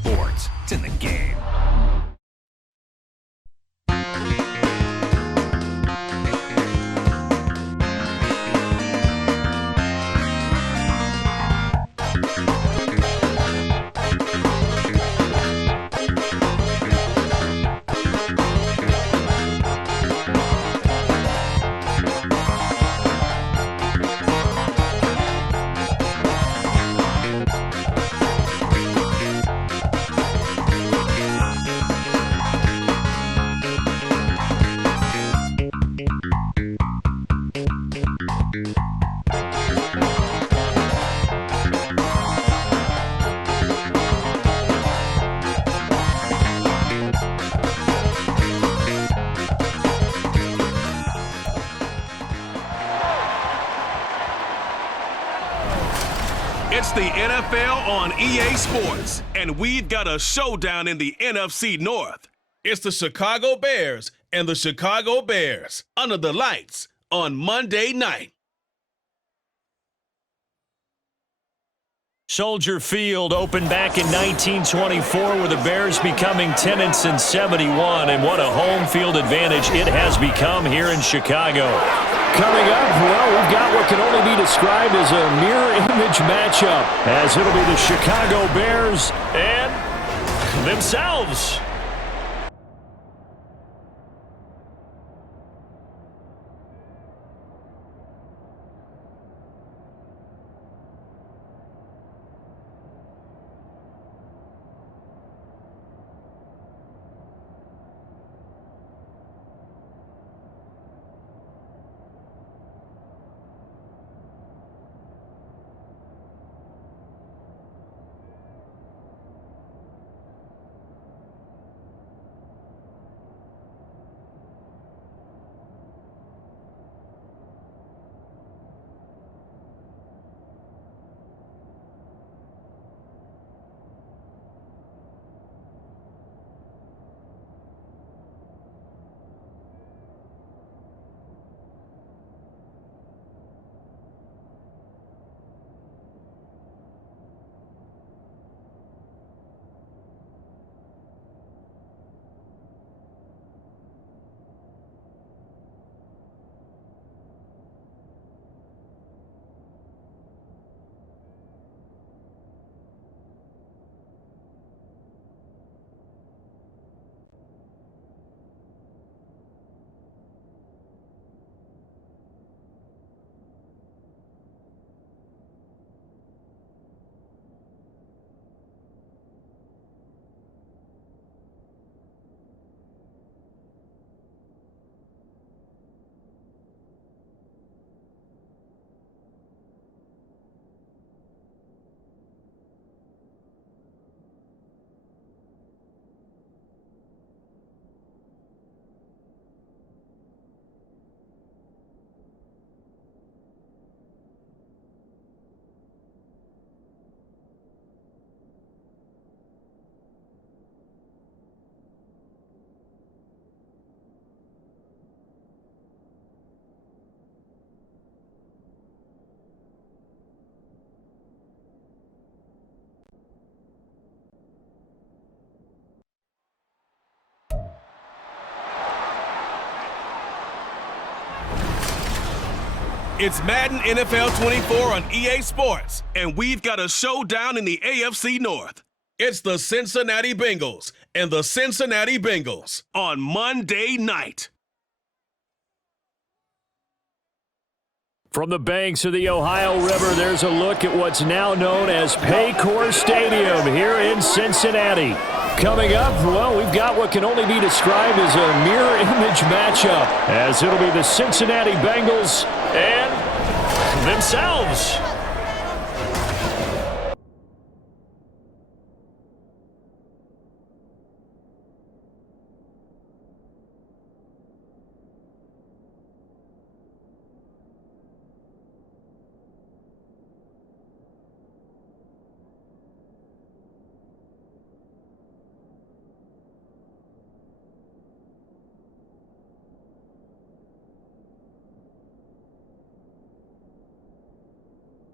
sports. It's in the game. It's the NFL on EA Sports, and we've got a showdown in the NFC North. It's the Chicago Bears and the Chicago Bears under the lights on Monday night. Soldier Field opened back in 1924 with the Bears becoming tenants in 71, and what a home field advantage it has become here in Chicago. Coming up, well, we've got what can only be described as a mirror image matchup, as it'll be the Chicago Bears and themselves. It's Madden NFL 24 on EA Sports, and we've got a showdown in the AFC North. It's the Cincinnati Bengals and the Cincinnati Bengals on Monday night. From the banks of the Ohio River, there's a look at what's now known as Paycor Stadium here in Cincinnati. Coming up, well, we've got what can only be described as a mirror image matchup, as it'll be the Cincinnati Bengals and themselves.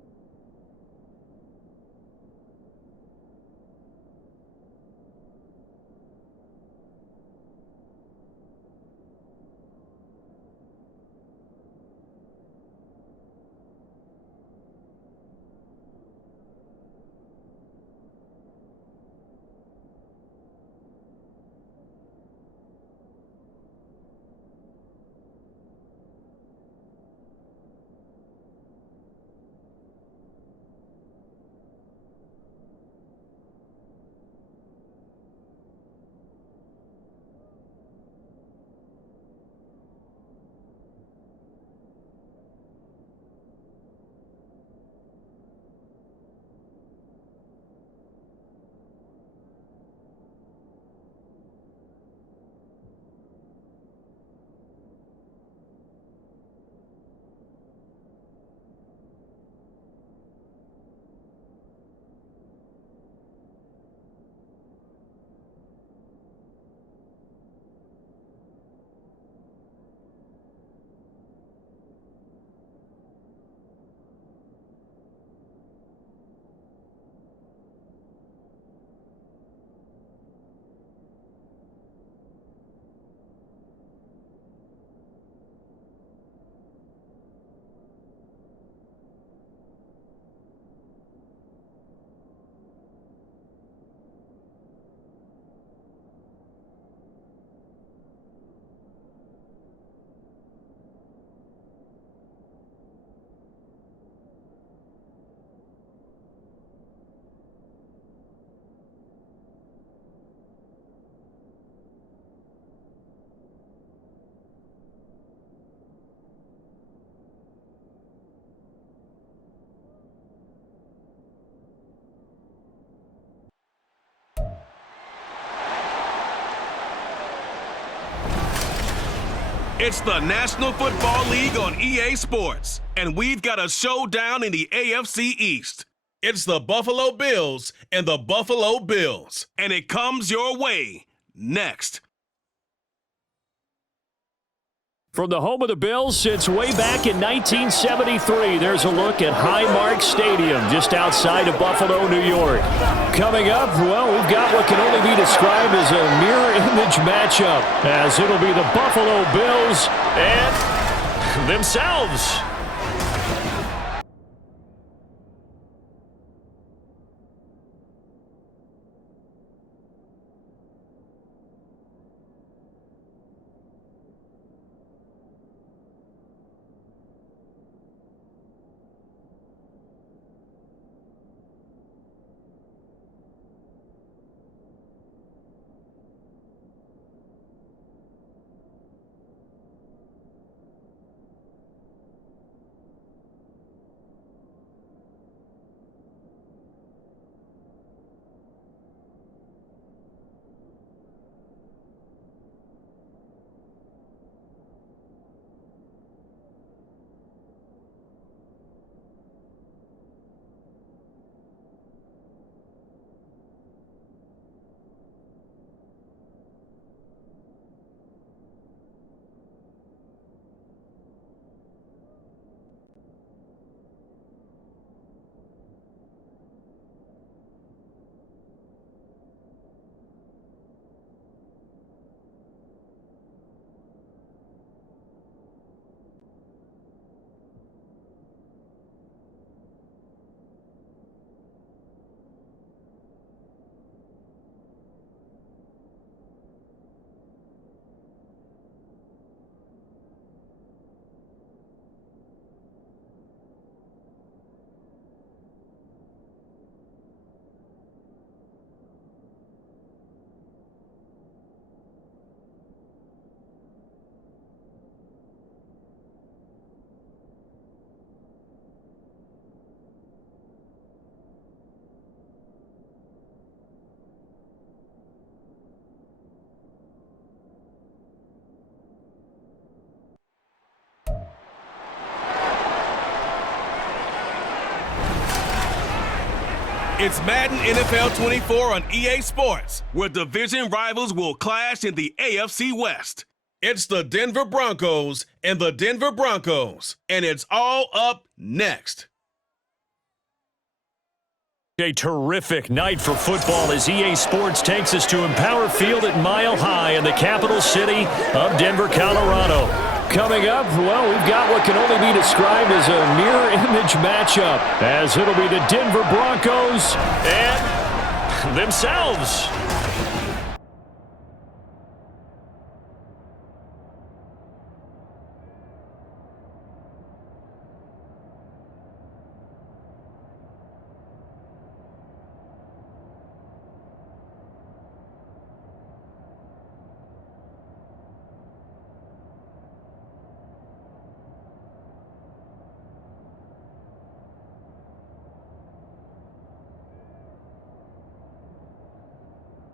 It's the National Football League on EA Sports, and we've got a showdown in the AFC East. It's the Buffalo Bills and the Buffalo Bills, and it comes your way next. From the home of the Bills since way back in 1973, there's a look at Highmark Stadium just outside of Buffalo, New York. Coming up, well, we've got what can only be described as a mirror image matchup, as it'll be the Buffalo Bills and themselves. It's Madden NFL 24 on EA Sports, where division rivals will clash in the AFC West. It's the Denver Broncos and the Denver Broncos, and it's all up next. A terrific night for football as EA Sports takes us to Empower Field at Mile High in the capital city of Denver, Colorado. Coming up, well, we've got what can only be described as a mirror image matchup, as it'll be the Denver Broncos and themselves.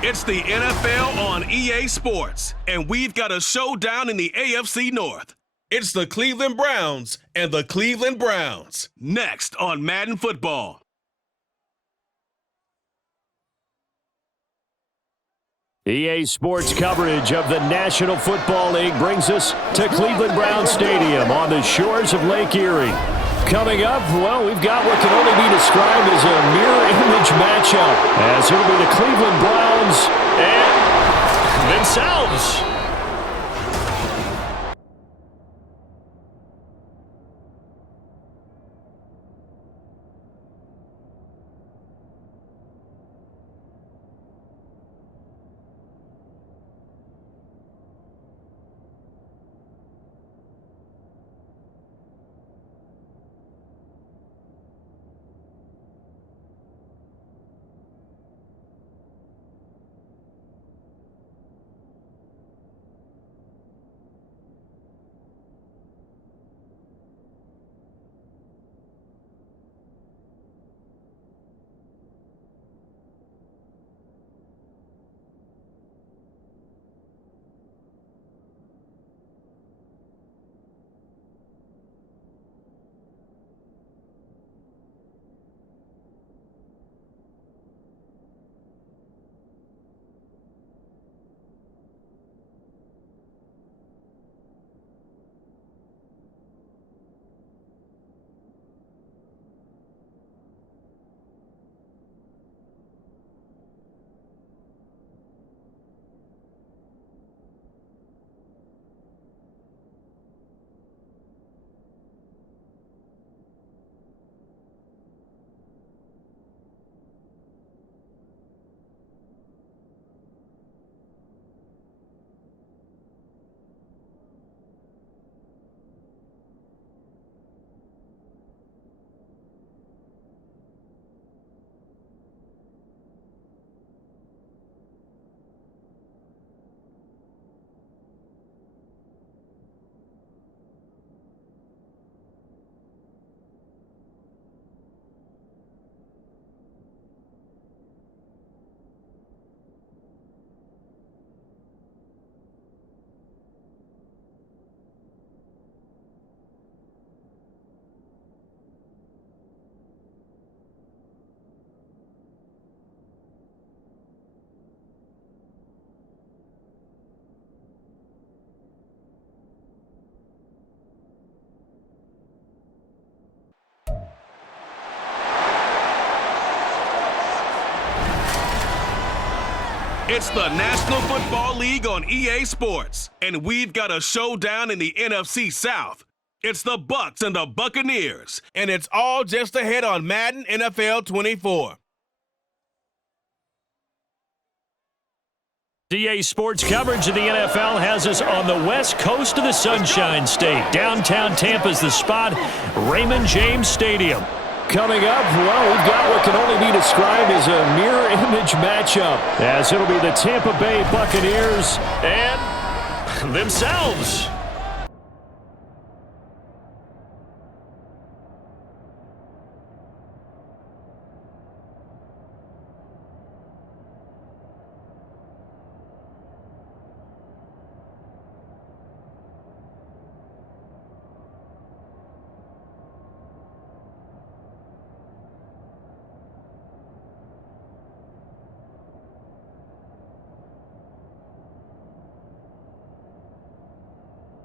It's the NFL on EA Sports, and we've got a showdown in the AFC North. It's the Cleveland Browns and the Cleveland Browns. Next on Madden Football. EA Sports coverage of the National Football League brings us to Cleveland Browns Stadium on the shores of Lake Erie. Coming up, well, we've got what can only be described as a mirror image matchup, as it'll be the Cleveland Browns and themselves. It's the National Football League on EA Sports, and we've got a showdown in the NFC South. It's the Bucs and the Buccaneers, and it's all just ahead on Madden NFL 24. EA Sports coverage of the NFL has us on the west coast of the Sunshine State. Downtown Tampa's the spot, Raymond James Stadium. Coming up, well, we've got what can only be described as a mirror image matchup, as it'll be the Tampa Bay Buccaneers and themselves.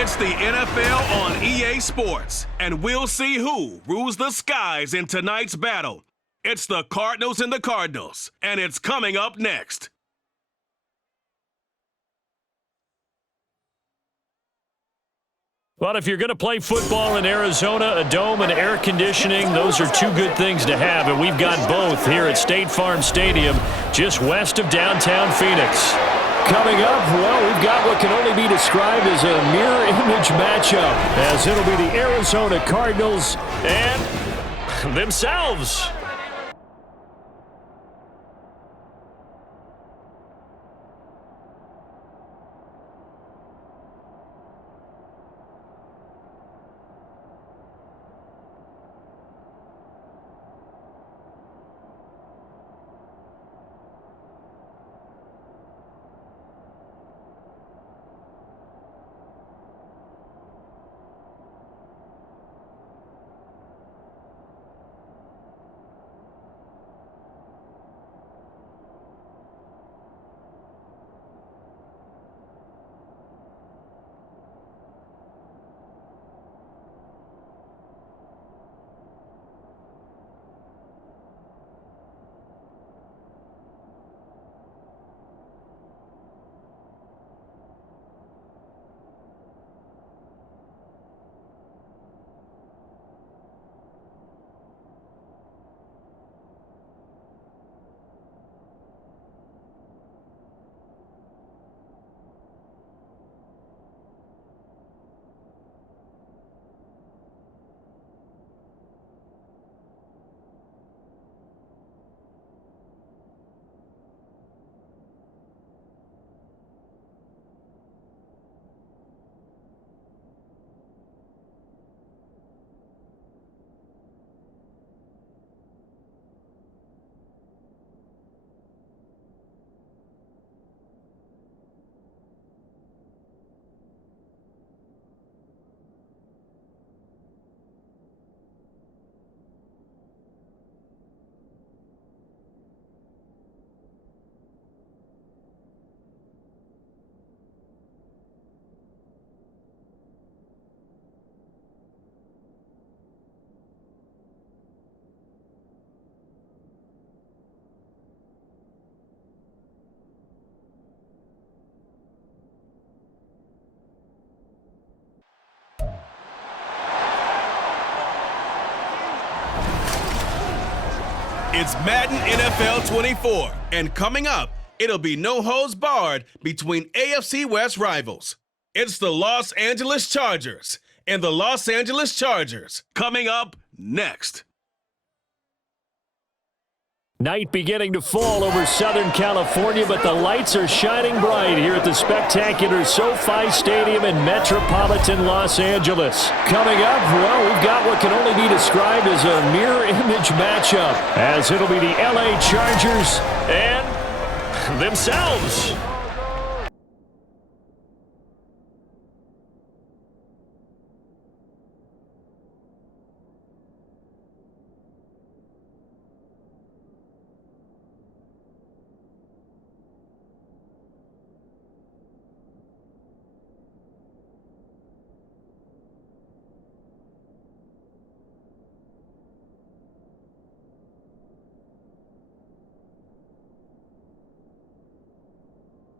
It's the NFL on EA Sports, and we'll see who rules the skies in tonight's battle. It's the Cardinals and the Cardinals, and it's coming up next. Well, if you're going to play football in Arizona, a dome and air conditioning, those are two good things to have, and we've got both here at State Farm Stadium, just west of downtown Phoenix. Coming up, well, we've got what can only be described as a mirror image matchup, as it'll be the Arizona Cardinals and themselves. It's Madden NFL 24, and coming up, it'll be no holds barred between AFC West rivals. It's the Los Angeles Chargers and the Los Angeles Chargers coming up next. Night beginning to fall over Southern California, but the lights are shining bright here at the spectacular SoFi Stadium in metropolitan Los Angeles. Coming up, well, we've got what can only be described as a mirror image matchup, as it'll be the LA Chargers and themselves.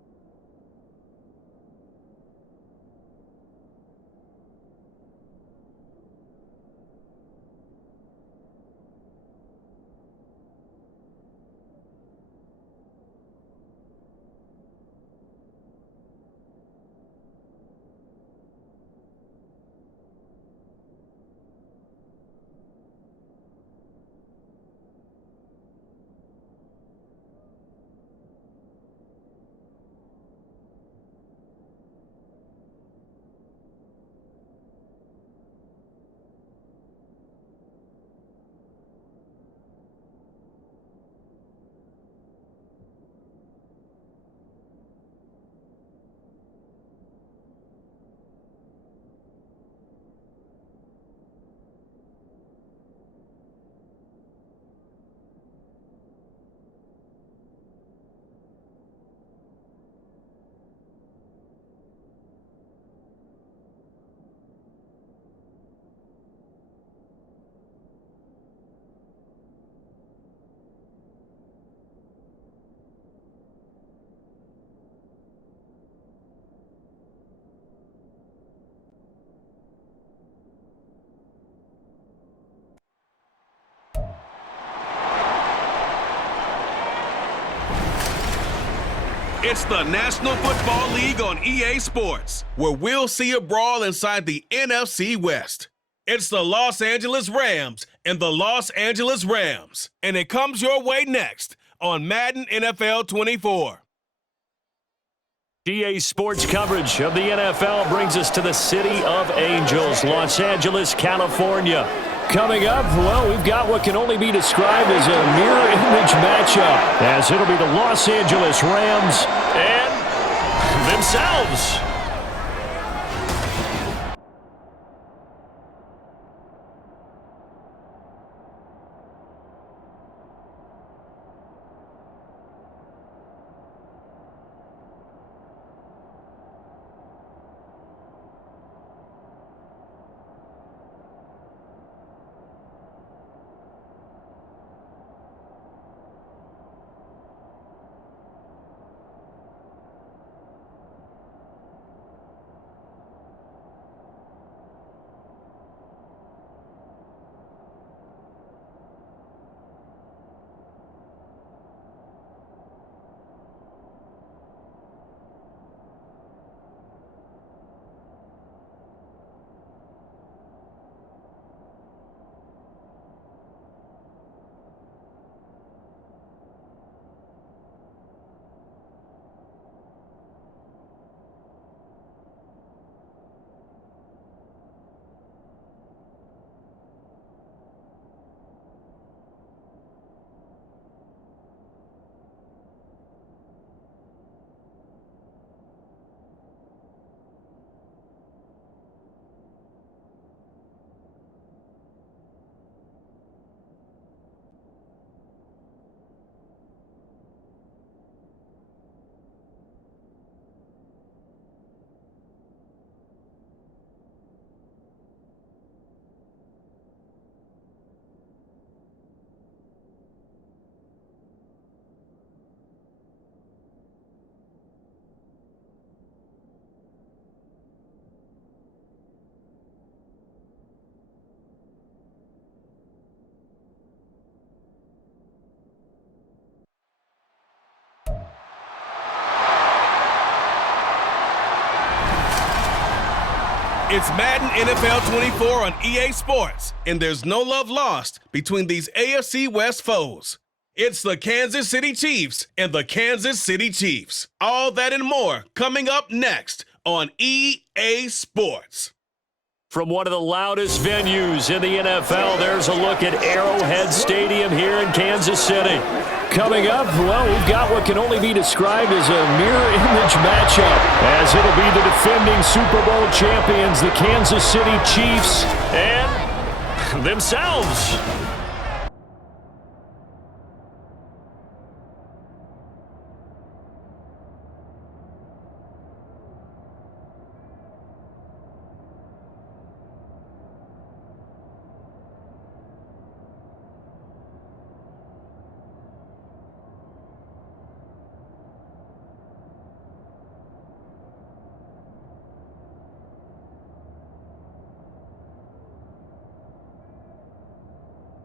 It's the National Football League on EA Sports, where we'll see a brawl inside the NFC West. It's the Los Angeles Rams and the Los Angeles Rams, and it comes your way next on Madden NFL 24. EA Sports coverage of the NFL brings us to the City of Angels, Los Angeles, California. Coming up, well, we've got what can only be described as a mirror image matchup, as it'll be the Los Angeles Rams and themselves. It's Madden NFL 24 on EA Sports, and there's no love lost between these AFC West foes. It's the Kansas City Chiefs and the Kansas City Chiefs. All that and more coming up next on EA Sports. From one of the loudest venues in the NFL, there's a look at Arrowhead Stadium here in Kansas City. Coming up, well, we've got what can only be described as a mirror image matchup, as it'll be the defending Super Bowl champions, the Kansas City Chiefs, and themselves.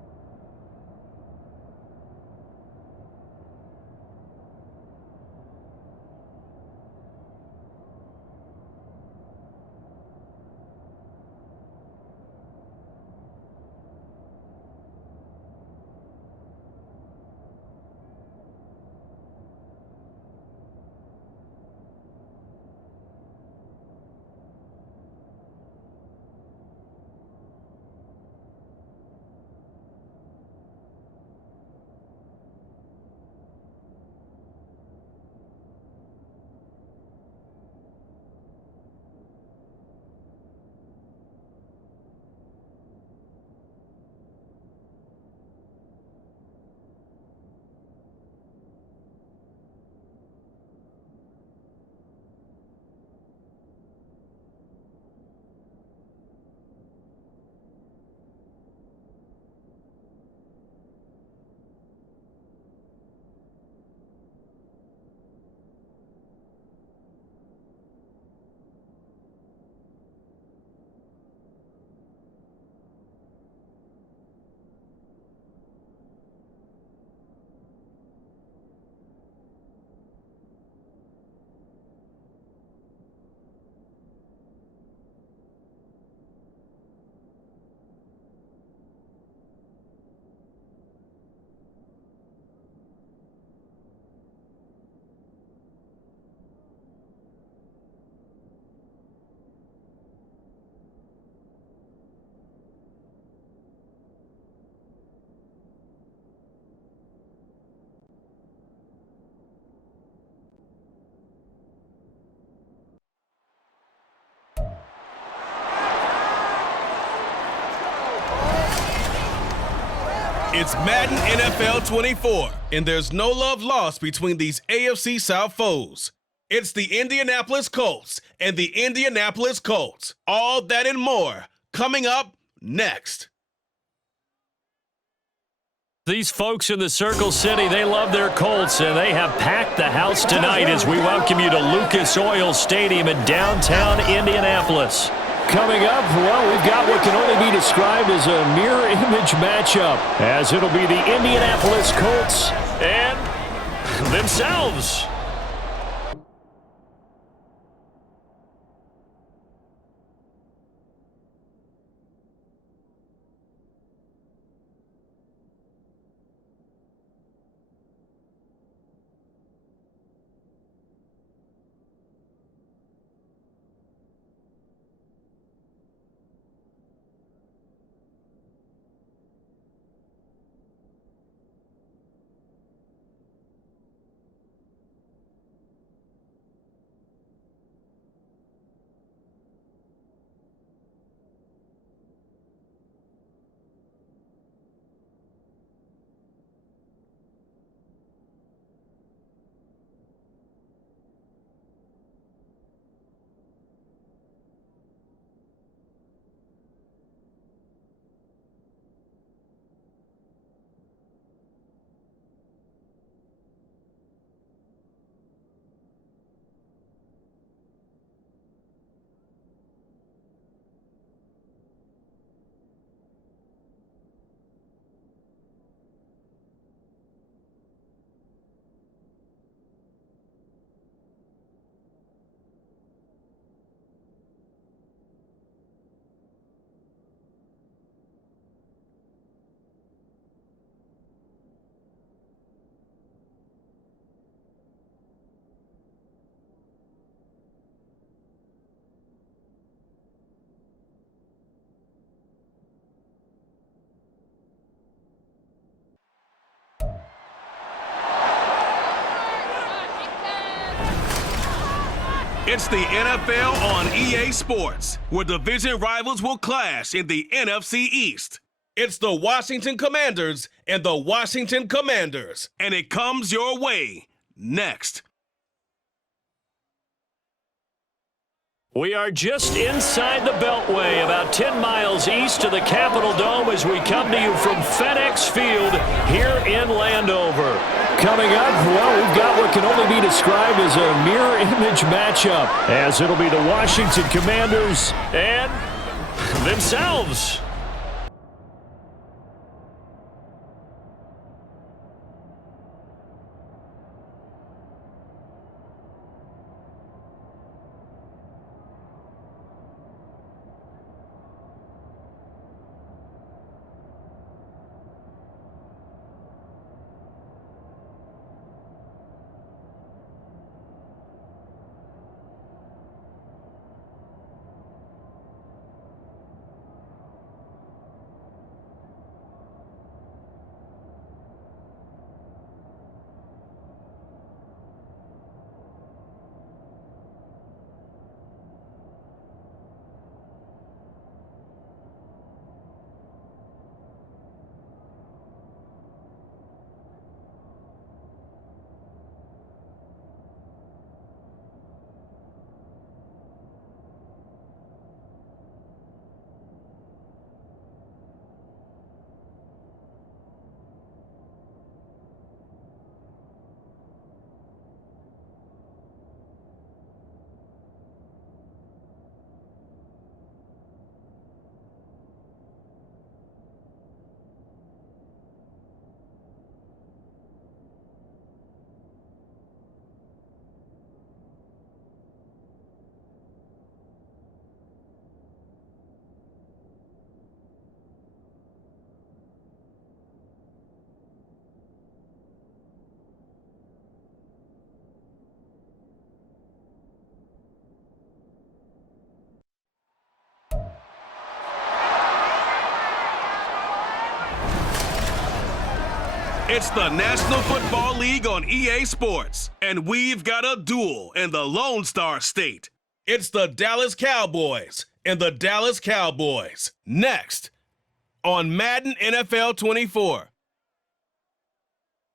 It's Madden NFL 24, and there's no love lost between these AFC South foes. It's the Indianapolis Colts and the Indianapolis Colts. All that and more coming up next. These folks in the Circle City, they love their Colts, and they have packed the house tonight as we welcome you to Lucas Oil Stadium in downtown Indianapolis. Coming up, well, we've got what can only be described as a mirror image matchup, as it'll be the Indianapolis Colts and themselves. It's the NFL on EA Sports, where division rivals will clash in the NFC East. It's the Washington Commanders and the Washington Commanders, and it comes your way next. We are just inside the Beltway, about 10 miles east of the Capitol Dome as we come to you from FedEx Field here in Landover. Coming up, well, we've got what can only be described as a mirror image matchup, as it'll be the Washington Commanders and themselves. It's the National Football League on EA Sports, and we've got a duel in the Lone Star State. It's the Dallas Cowboys and the Dallas Cowboys. Next on Madden NFL 24.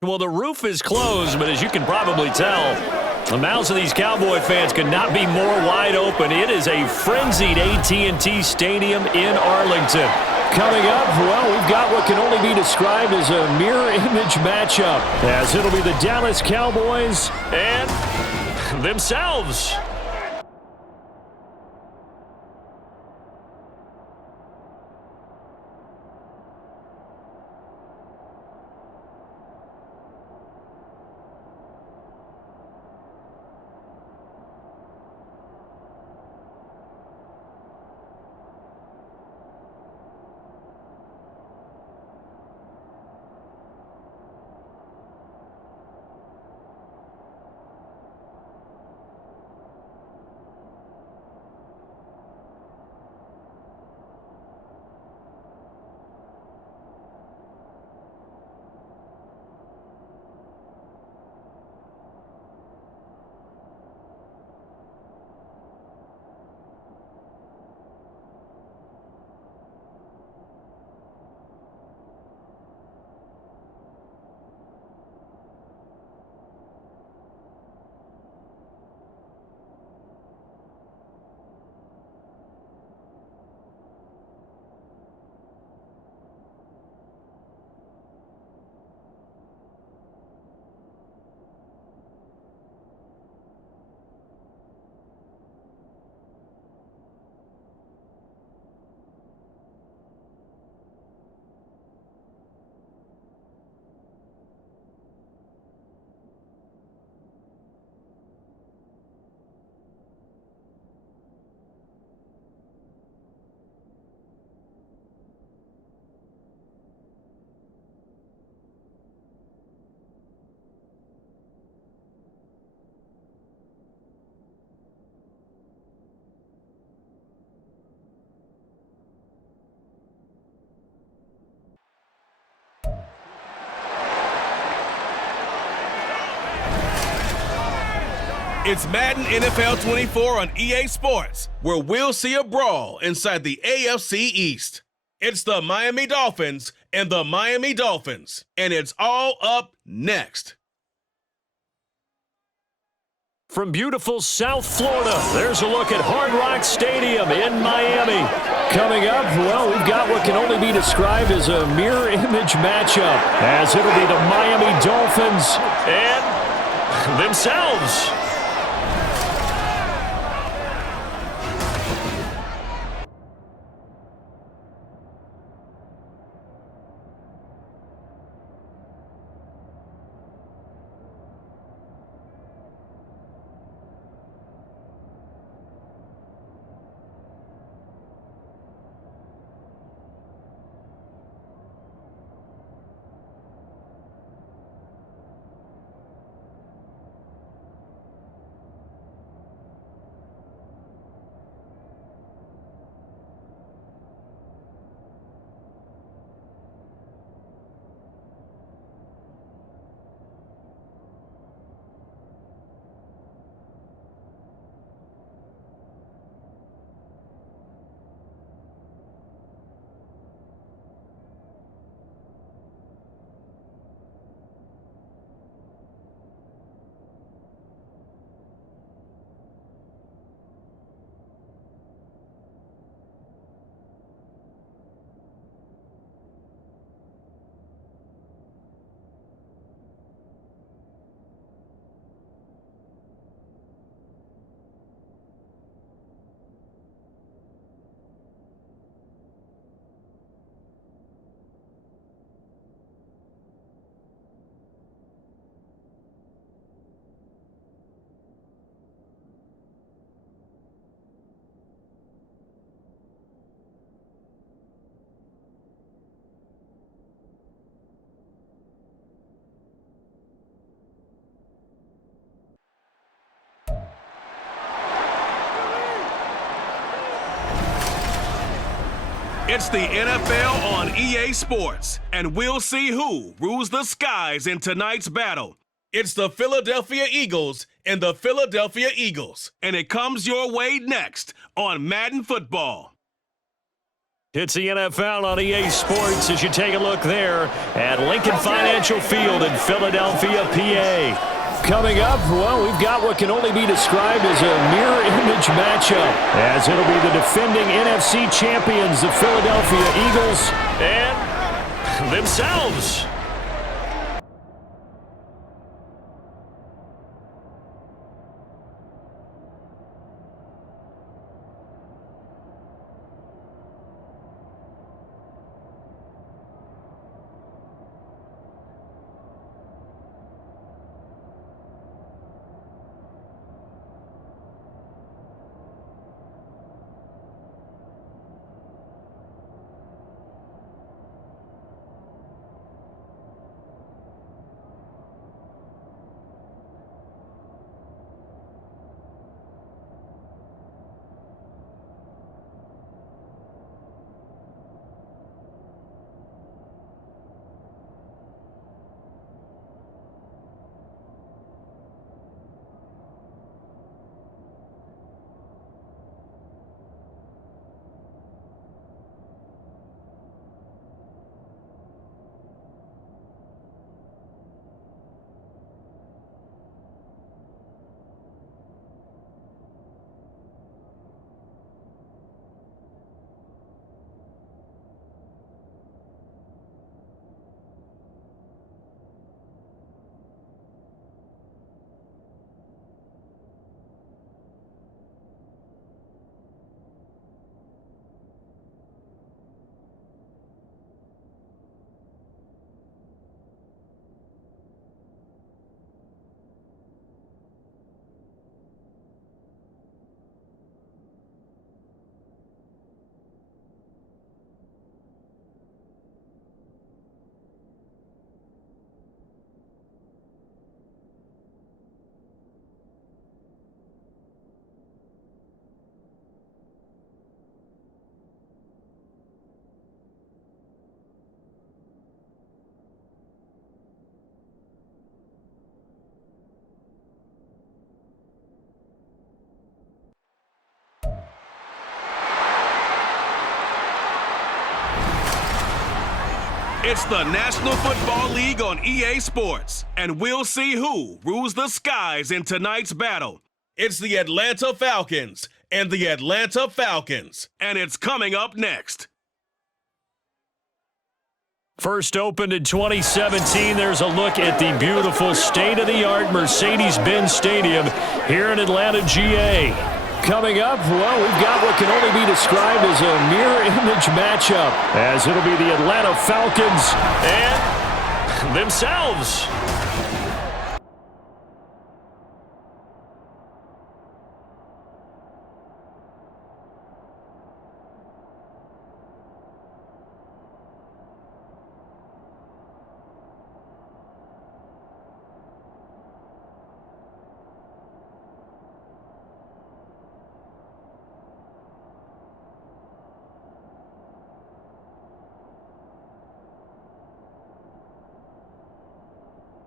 Well, the roof is closed, but as you can probably tell, the mouths of these Cowboy fans could not be more wide open. It is a frenzied AT&T Stadium in Arlington. Coming up, well, we've got what can only be described as a mirror image matchup, as it'll be the Dallas Cowboys and themselves. It's Madden NFL 24 on EA Sports, where we'll see a brawl inside the AFC East. It's the Miami Dolphins and the Miami Dolphins, and it's all up next. From beautiful South Florida, there's a look at Hard Rock Stadium in Miami. Coming up, well, we've got what can only be described as a mirror image matchup, as it'll be the Miami Dolphins and themselves. It's the NFL on EA Sports, and we'll see who rules the skies in tonight's battle. It's the Philadelphia Eagles and the Philadelphia Eagles, and it comes your way next on Madden Football. It's the NFL on EA Sports as you take a look there at Lincoln Financial Field in Philadelphia, PA. Coming up, well, we've got what can only be described as a mirror image matchup, as it'll be the defending NFC champions, the Philadelphia Eagles, and themselves. It's the National Football League on EA Sports, and we'll see who rules the skies in tonight's battle. It's the Atlanta Falcons and the Atlanta Falcons, and it's coming up next. First opened in 2017, there's a look at the beautiful state-of-the-art Mercedes-Benz Stadium here in Atlanta, GA. Coming up, well, we've got what can only be described as a mirror image matchup, as it'll be the Atlanta Falcons and themselves.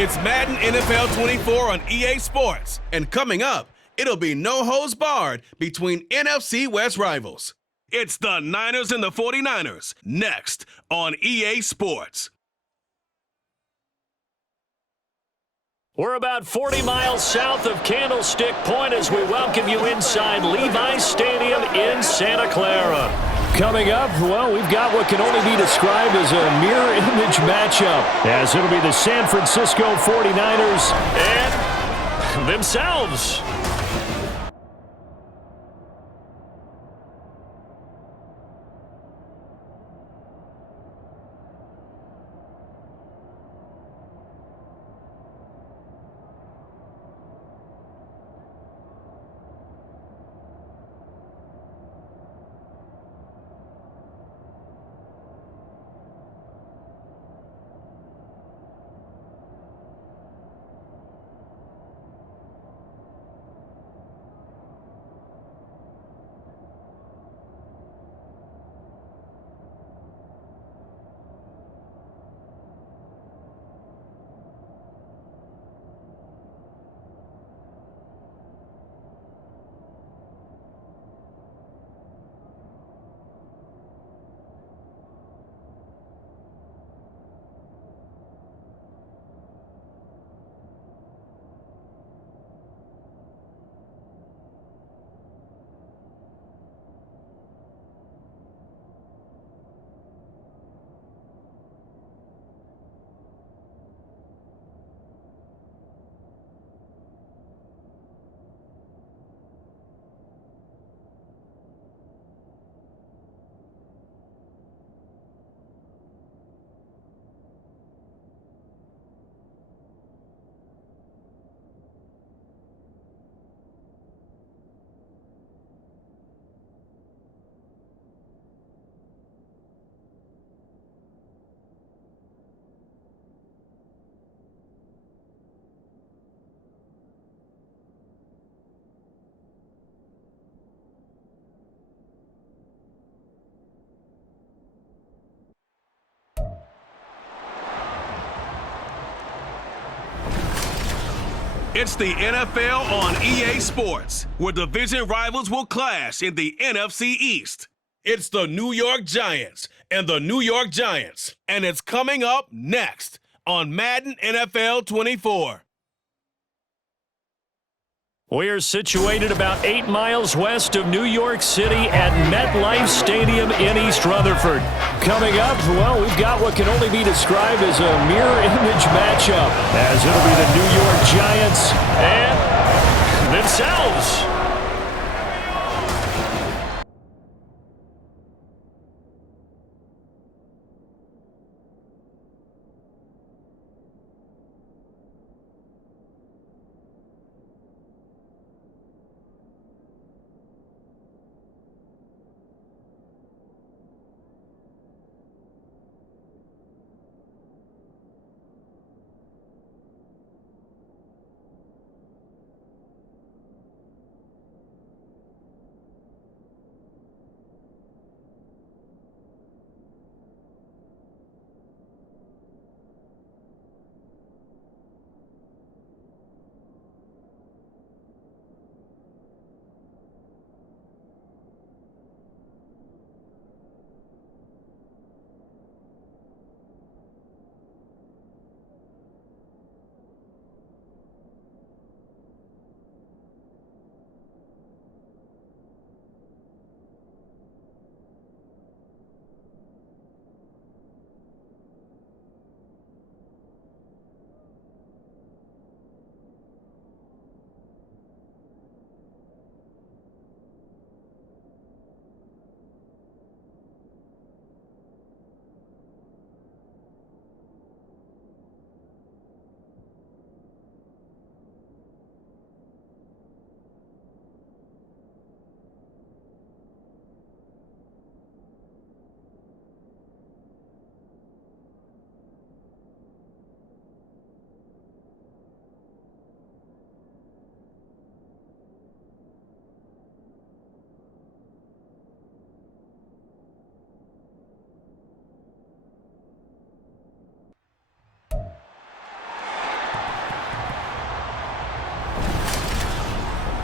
It's Madden NFL 24 on EA Sports. And coming up, it'll be no holds barred between NFC West rivals. It's the Niners and the 49ers next on EA Sports. We're about 40 miles south of Candlestick Point as we welcome you inside Levi Stadium in Santa Clara. Coming up, well, we've got what can only be described as a mirror image matchup, as it'll be the San Francisco 49ers and themselves. It's the NFL on EA Sports, where division rivals will clash in the NFC East. It's the New York Giants and the New York Giants, and it's coming up next on Madden NFL 24. We are situated about 8 miles west of New York City at MetLife Stadium in East Rutherford. Coming up, well, we've got what can only be described as a mirror image matchup, as it'll be the New York Giants and themselves.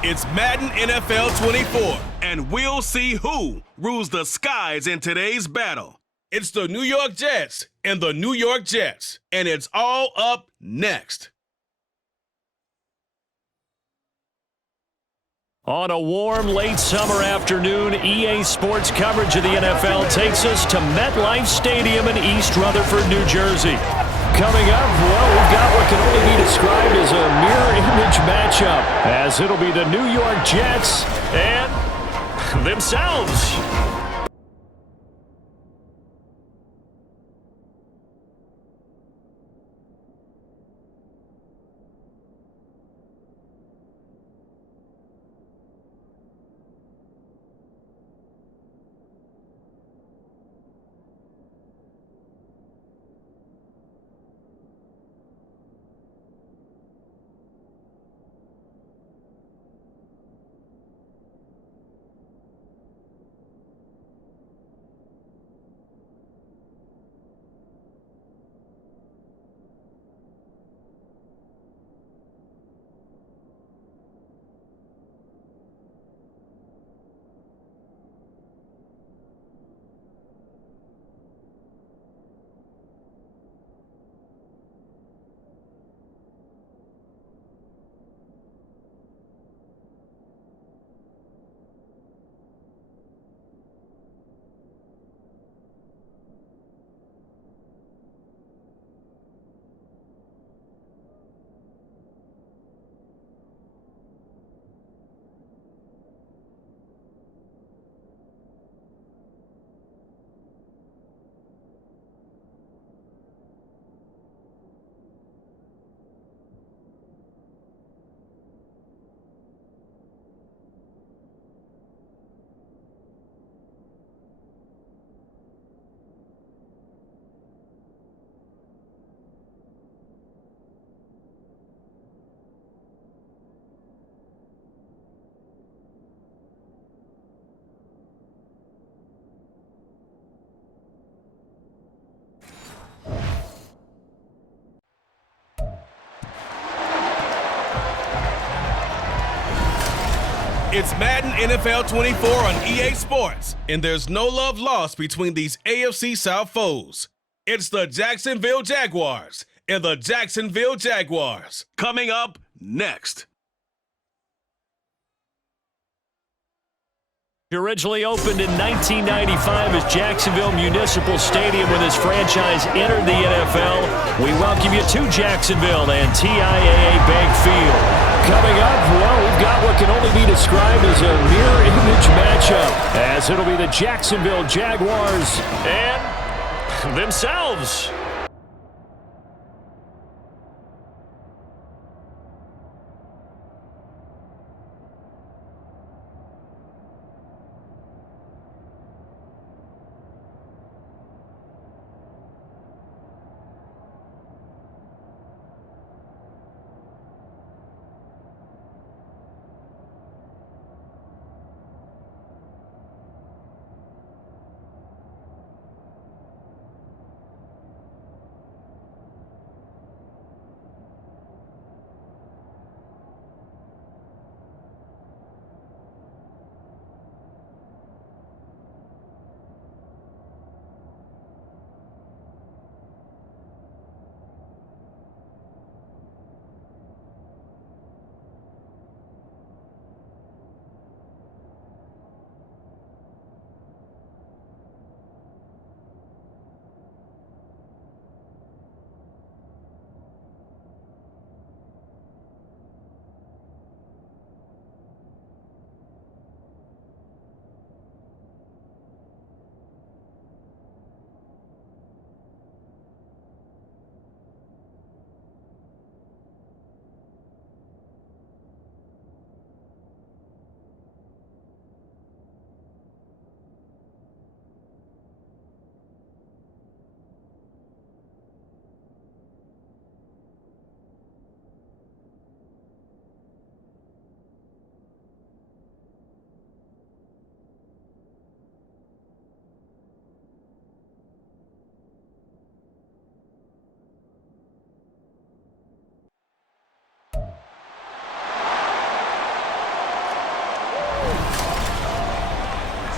It's Madden NFL 24, and we'll see who rules the skies in today's battle. It's the New York Jets and the New York Jets, and it's all up next. On a warm late summer afternoon, EA Sports coverage of the NFL takes us to MetLife Stadium in East Rutherford, New Jersey. Coming up, well, we've got what can only be described as a mirror image matchup, as it'll be the New York Jets and themselves. It's Madden NFL 24 on EA Sports, and there's no love lost between these AFC South foes. It's the Jacksonville Jaguars and the Jacksonville Jaguars. Coming up next. Originally opened in 1995 as Jacksonville Municipal Stadium when this franchise entered the NFL, we welcome you to Jacksonville and TIAA Bank Field. Coming up, well, we've got what can only be described as a mirror image matchup, as it'll be the Jacksonville Jaguars and themselves.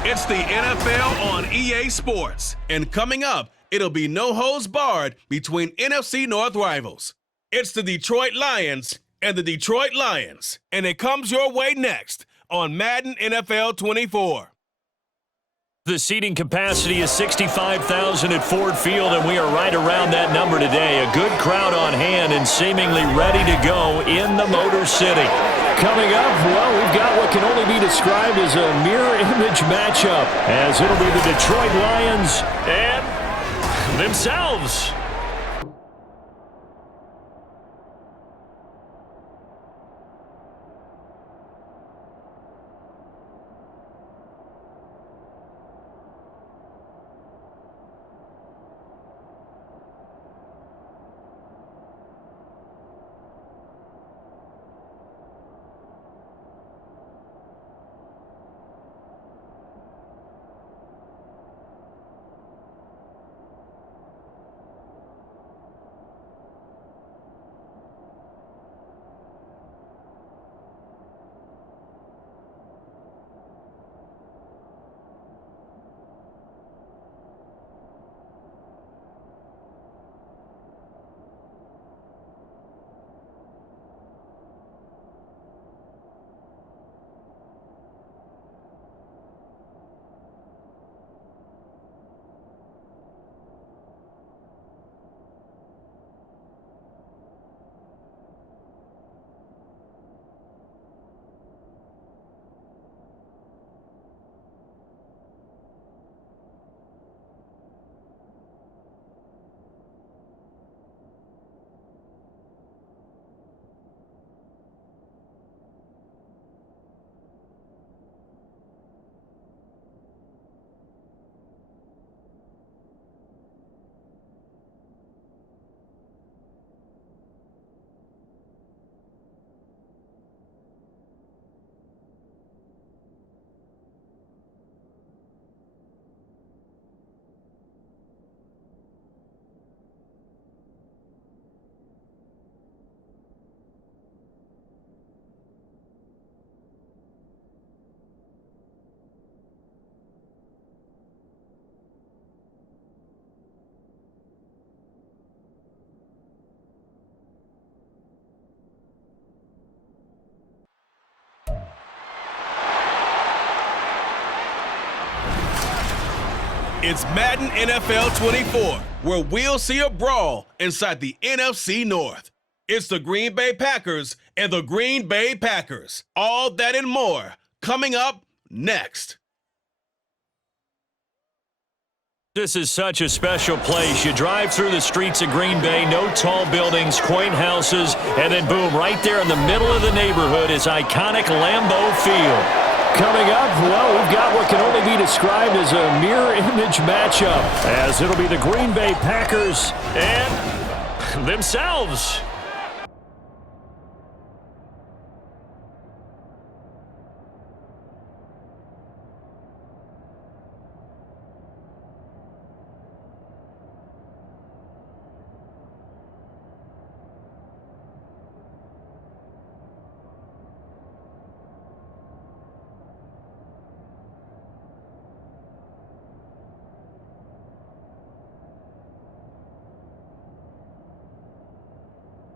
It's the NFL on EA Sports. And coming up, it'll be no holds barred between NFC North rivals. It's the Detroit Lions and the Detroit Lions. And it comes your way next on Madden NFL 24. The seating capacity is 65,000 at Ford Field, and we are right around that number today. A good crowd on hand and seemingly ready to go in the Motor City. Coming up, well, we've got what can only be described as a mirror image matchup, as it'll be the Detroit Lions and themselves. It's Madden NFL 24, where we'll see a brawl inside the NFC North. It's the Green Bay Packers and the Green Bay Packers. All that and more coming up next. This is such a special place. You drive through the streets of Green Bay, no tall buildings, quaint houses, and then boom, right there in the middle of the neighborhood is iconic Lambeau Field. Coming up, well, we've got what can only be described as a mirror image matchup, as it'll be the Green Bay Packers and themselves.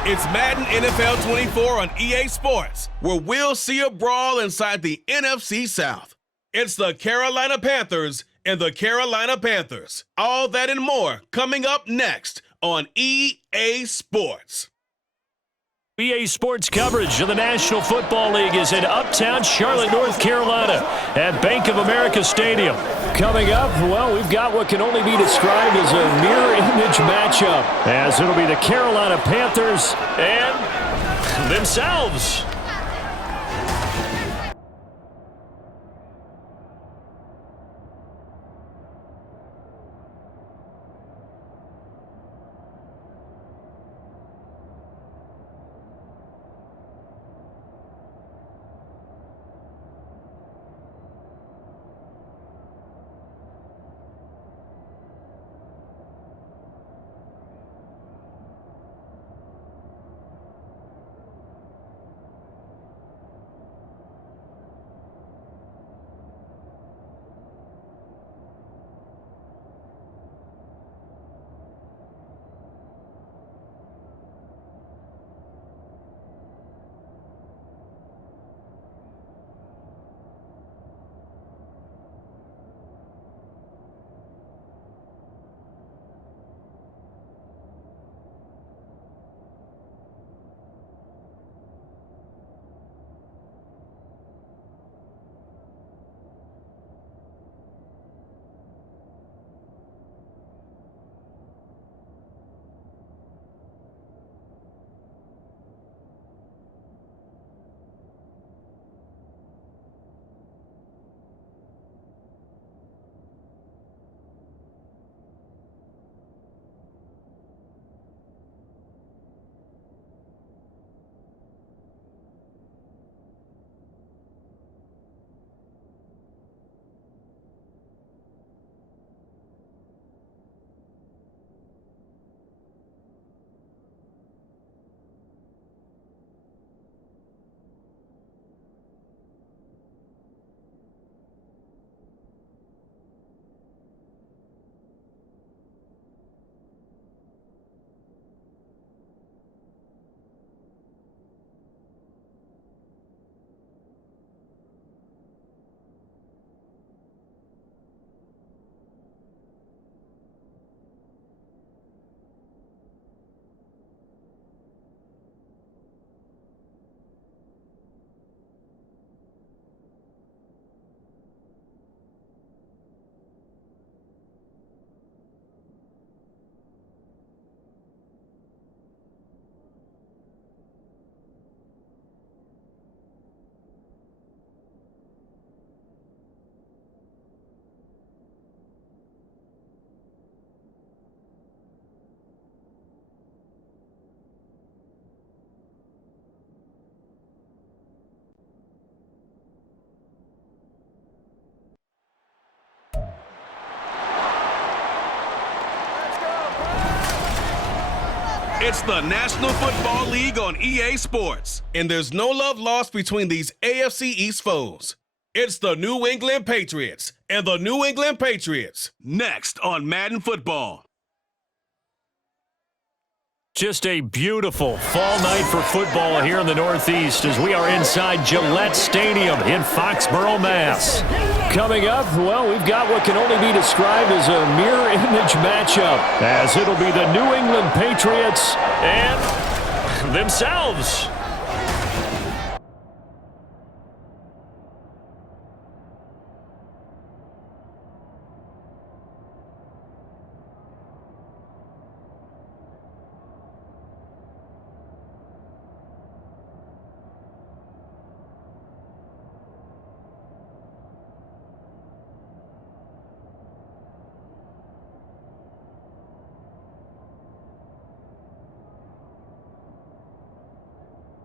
It's Madden NFL 24 on EA Sports, where we'll see a brawl inside the NFC South. It's the Carolina Panthers and the Carolina Panthers. All that and more coming up next on EA Sports. EA Sports coverage of the National Football League is in uptown Charlotte, North Carolina at Bank of America Stadium. Coming up, well, we've got what can only be described as a mirror image matchup, as it'll be the Carolina Panthers and themselves. It's the National Football League on EA Sports, and there's no love lost between these AFC East foes. It's the New England Patriots and the New England Patriots, next on Madden Football. Just a beautiful fall night for football here in the Northeast as we are inside Gillette Stadium in Foxborough, Mass. Coming up, well, we've got what can only be described as a mirror image matchup, as it'll be the New England Patriots and themselves.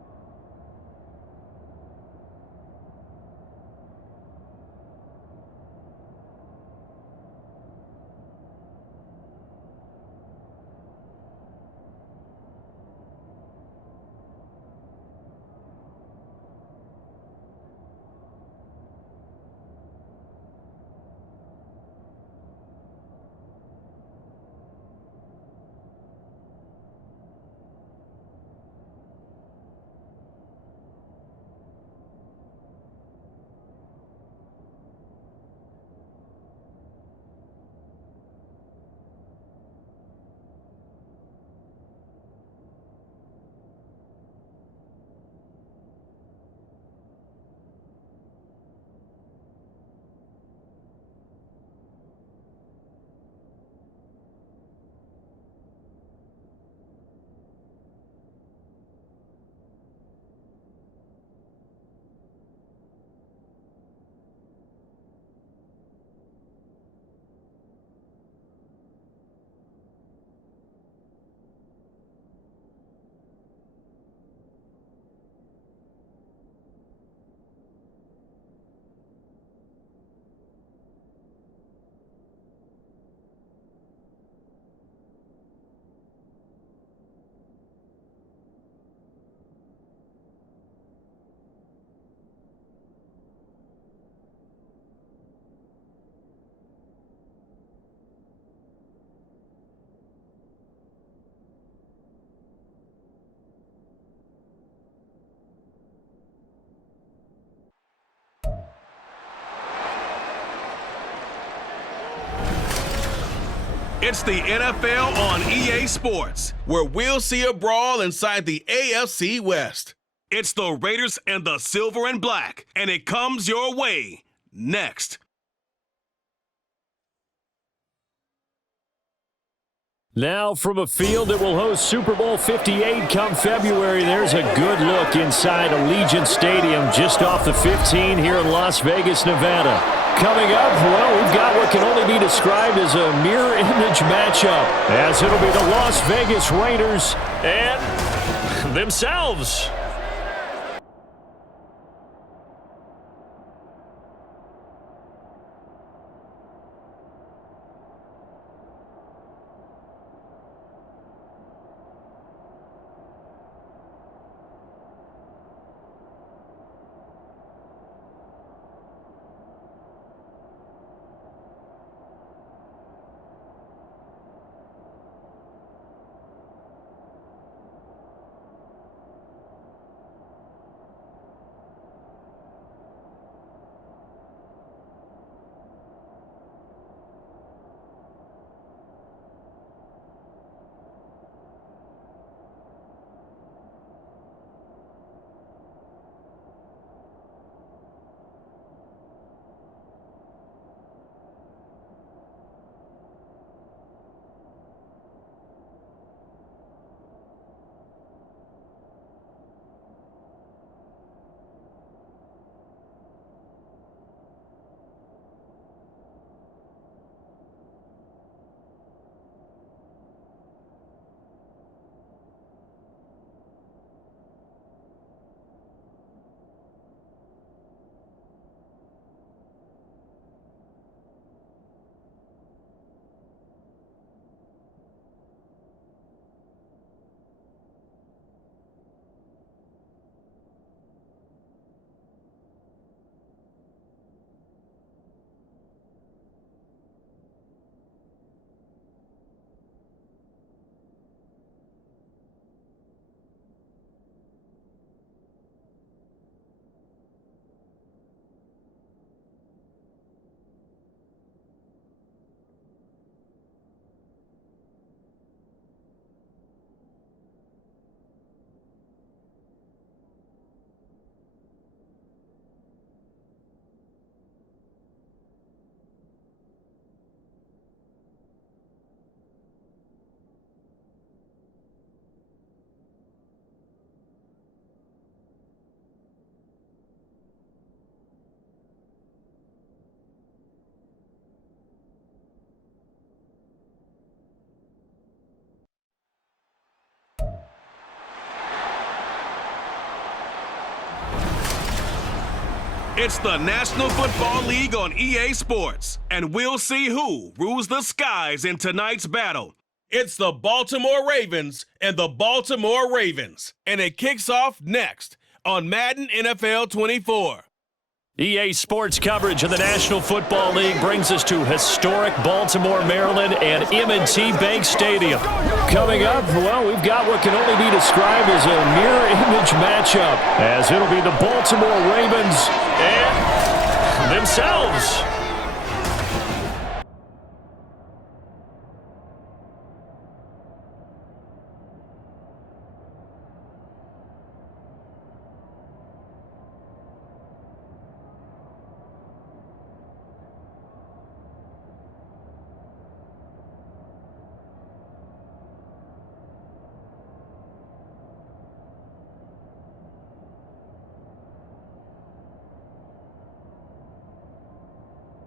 It's the NFL on EA Sports, where we'll see a brawl inside the AFC West. It's the Raiders and the Silver and Black, and it comes your way next. Now from a field that will host Super Bowl 58 come February, there's a good look inside Allegiant Stadium just off the 15 here in Las Vegas, Nevada. Coming up, well, we've got what can only be described as a mirror image matchup, as it'll be the Las Vegas Raiders and themselves. It's the National Football League on EA Sports, and we'll see who rules the skies in tonight's battle. It's the Baltimore Ravens and the Baltimore Ravens, and it kicks off next on Madden NFL 24. EA Sports coverage of the National Football League brings us to historic Baltimore, Maryland, and M&T Bank Stadium. Coming up, well, we've got what can only be described as a mirror image matchup, as it'll be the Baltimore Ravens and themselves.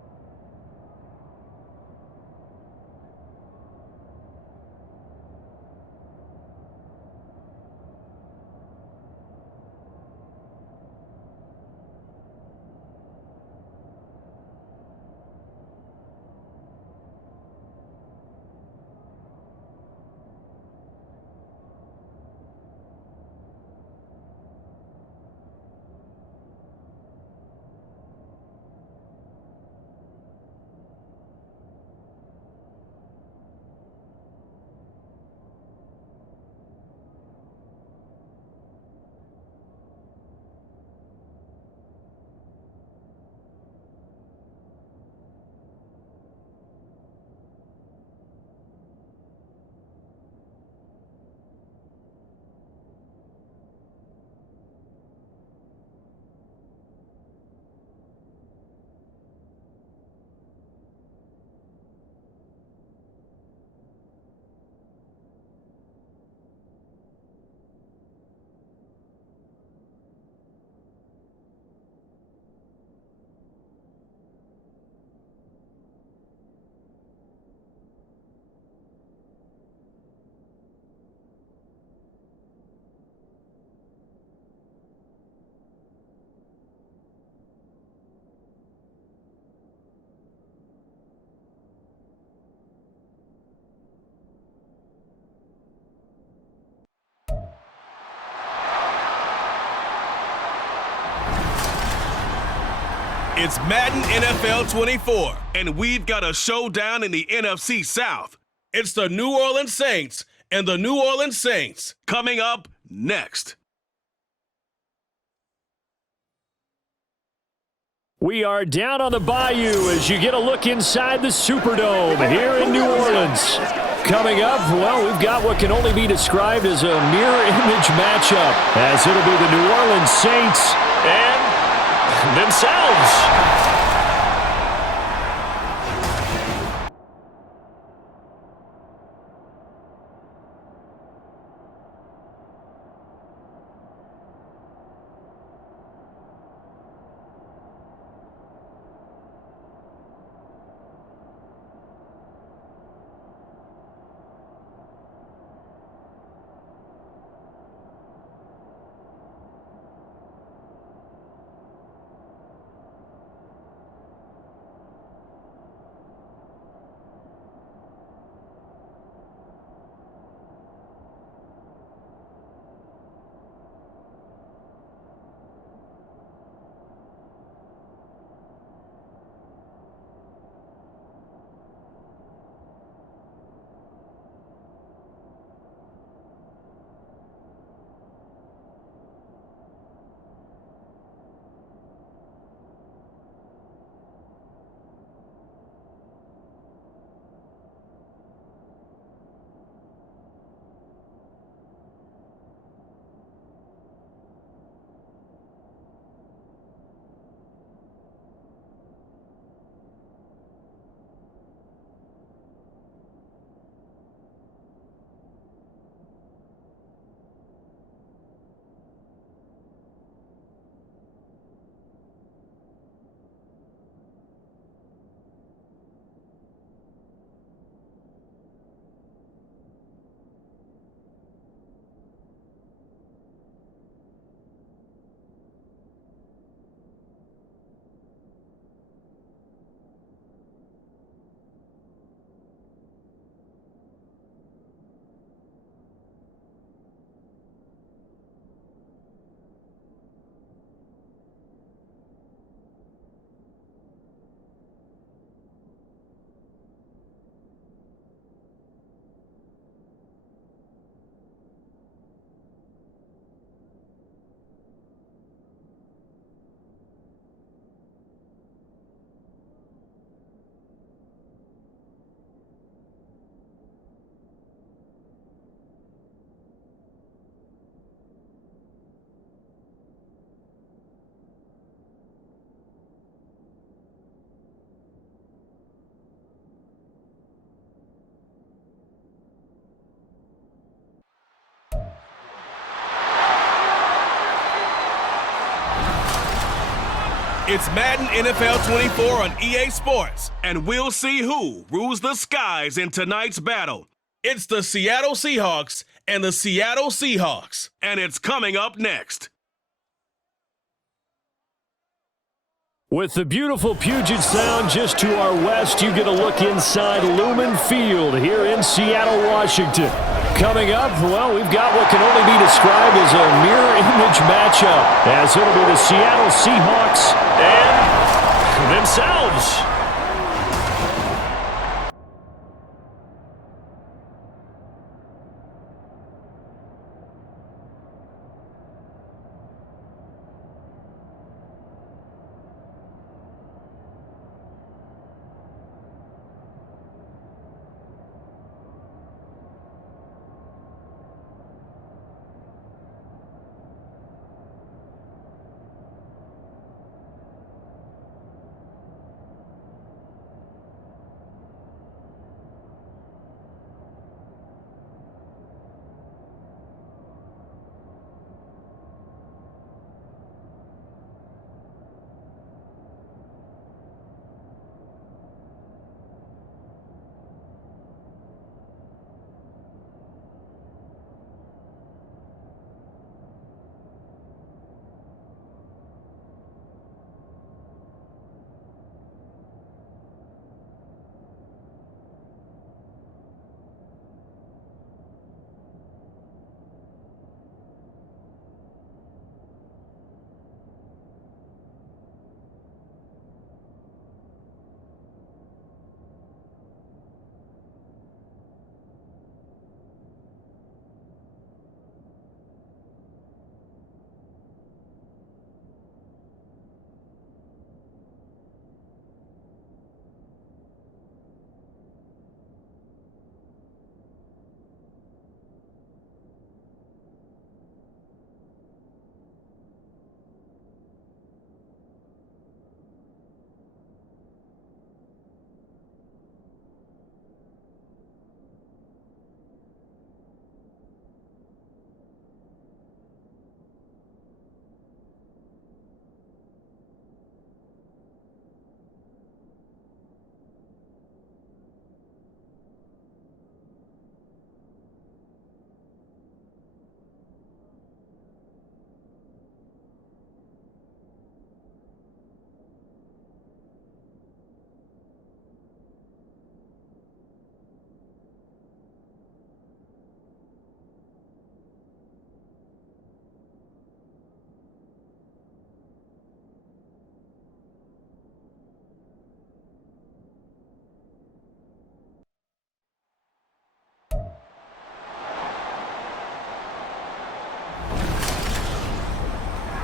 It's Madden NFL 24, and we've got a showdown in the NFC South. It's the New Orleans Saints and the New Orleans Saints coming up next. We are down on the bayou as you get a look inside the Superdome here in New Orleans. Coming up, well, we've got what can only be described as a mirror image matchup, as it'll be the New Orleans Saints and themselves. It's Madden NFL 24 on EA Sports, and we'll see who rules the skies in tonight's battle. It's the Seattle Seahawks and the Seattle Seahawks, and it's coming up next. With the beautiful Puget Sound just to our west, you get a look inside Lumen Field here in Seattle, Washington. Coming up, well, we've got what can only be described as a mirror image matchup, as it'll be the Seattle Seahawks and themselves.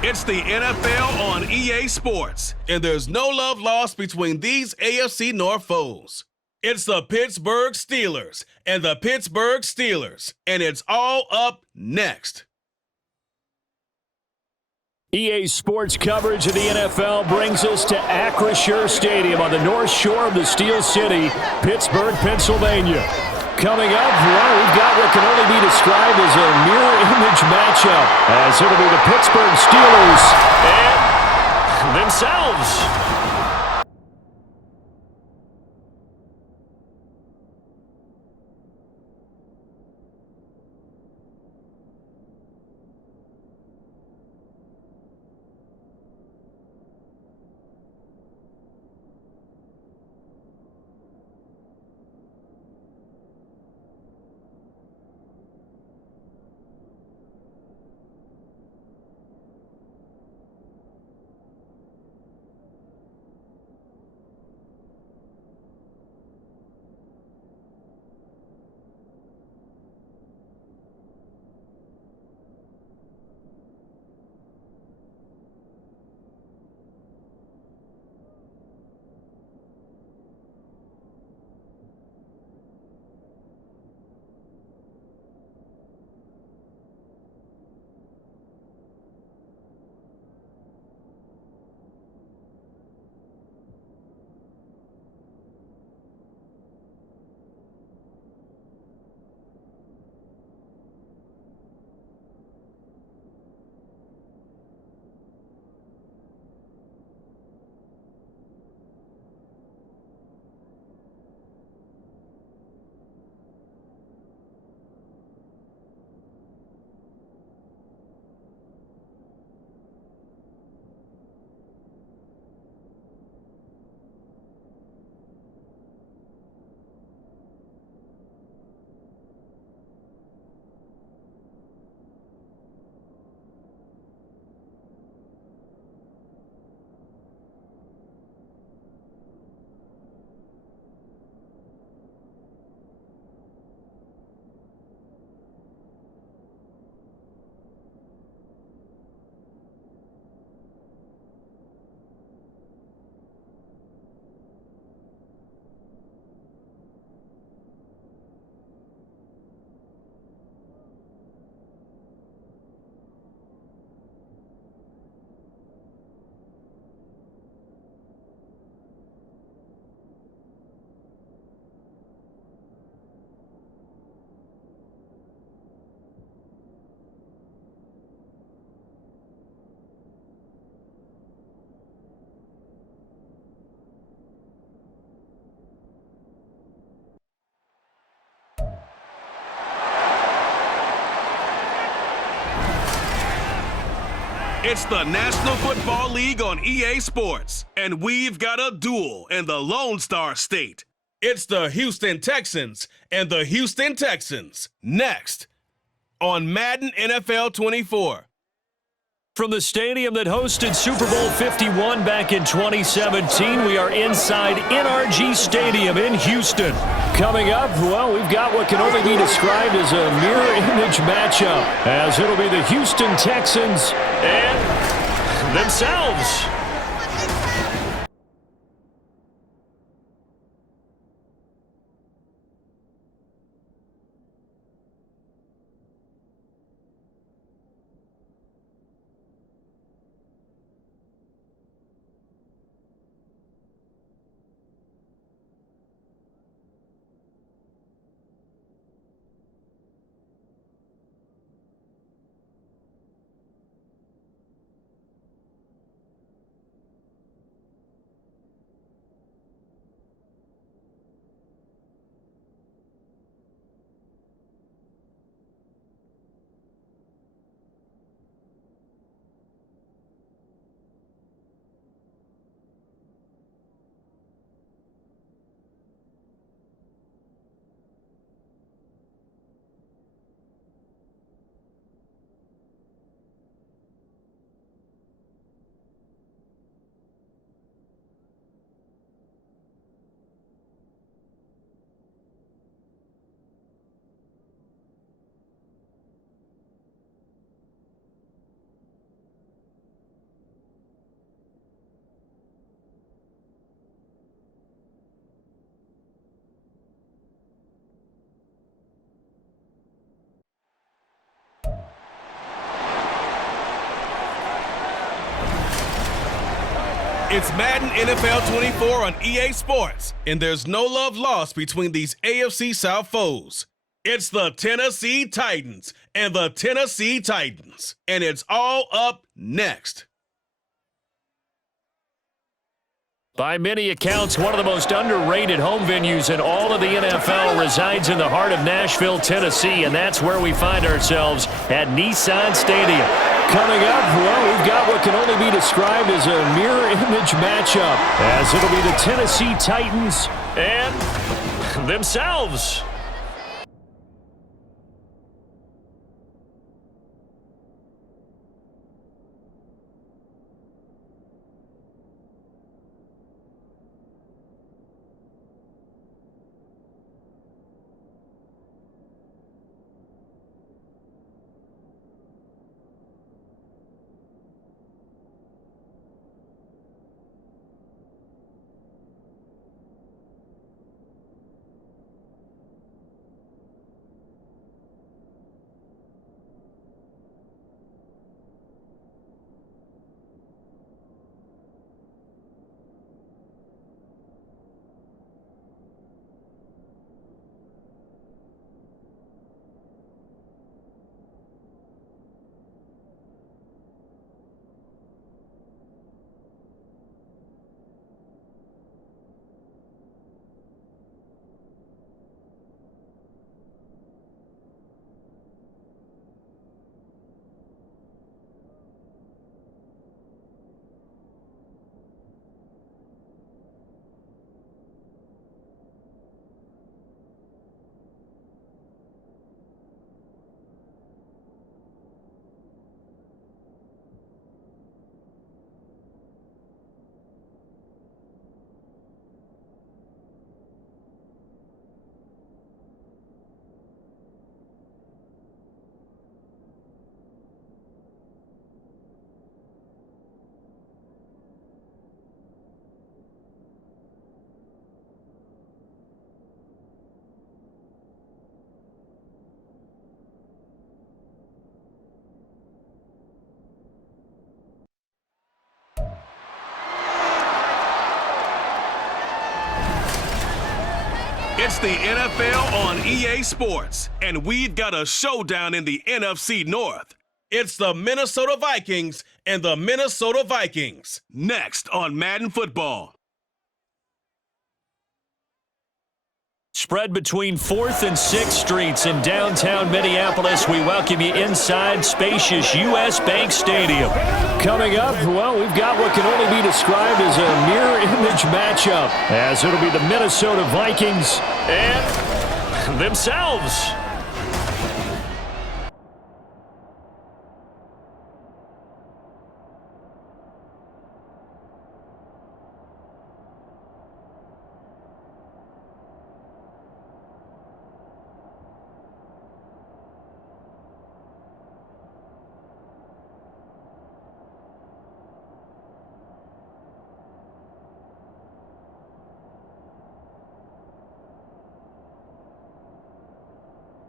It's the NFL on EA Sports, and there's no love lost between these AFC North foes. It's the Pittsburgh Steelers and the Pittsburgh Steelers, and it's all up next. EA Sports coverage of the NFL brings us to Acrisure Stadium on the north shore of the Steel City, Pittsburgh, Pennsylvania. Coming up, well, we've got what can only be described as a mirror image matchup, as it'll be the Pittsburgh Steelers and themselves. It's the National Football League on EA Sports, and we've got a duel in the Lone Star State. It's the Houston Texans and the Houston Texans, next on Madden NFL 24. From the stadium that hosted Super Bowl 51 back in 2017, we are inside NRG Stadium in Houston. Coming up, well, we've got what can only be described as a mirror image matchup, as it'll be the Houston Texans and themselves. It's Madden NFL 24 on EA Sports, and there's no love lost between these AFC South foes. It's the Tennessee Titans and the Tennessee Titans, and it's all up next. By many accounts, one of the most underrated home venues in all of the NFL resides in the heart of Nashville, Tennessee, and that's where we find ourselves at Nissan Stadium. Coming up, well, we've got what can only be described as a mirror image matchup, as it'll be the Tennessee Titans and themselves. It's the NFL on EA Sports, and we've got a showdown in the NFC North. It's the Minnesota Vikings and the Minnesota Vikings. Next on Madden Football. Spread between 4th and 6th Streets in downtown Minneapolis, we welcome you inside spacious U.S. Bank Stadium. Coming up, well, we've got what can only be described as a mirror image matchup, as it'll be the Minnesota Vikings and themselves.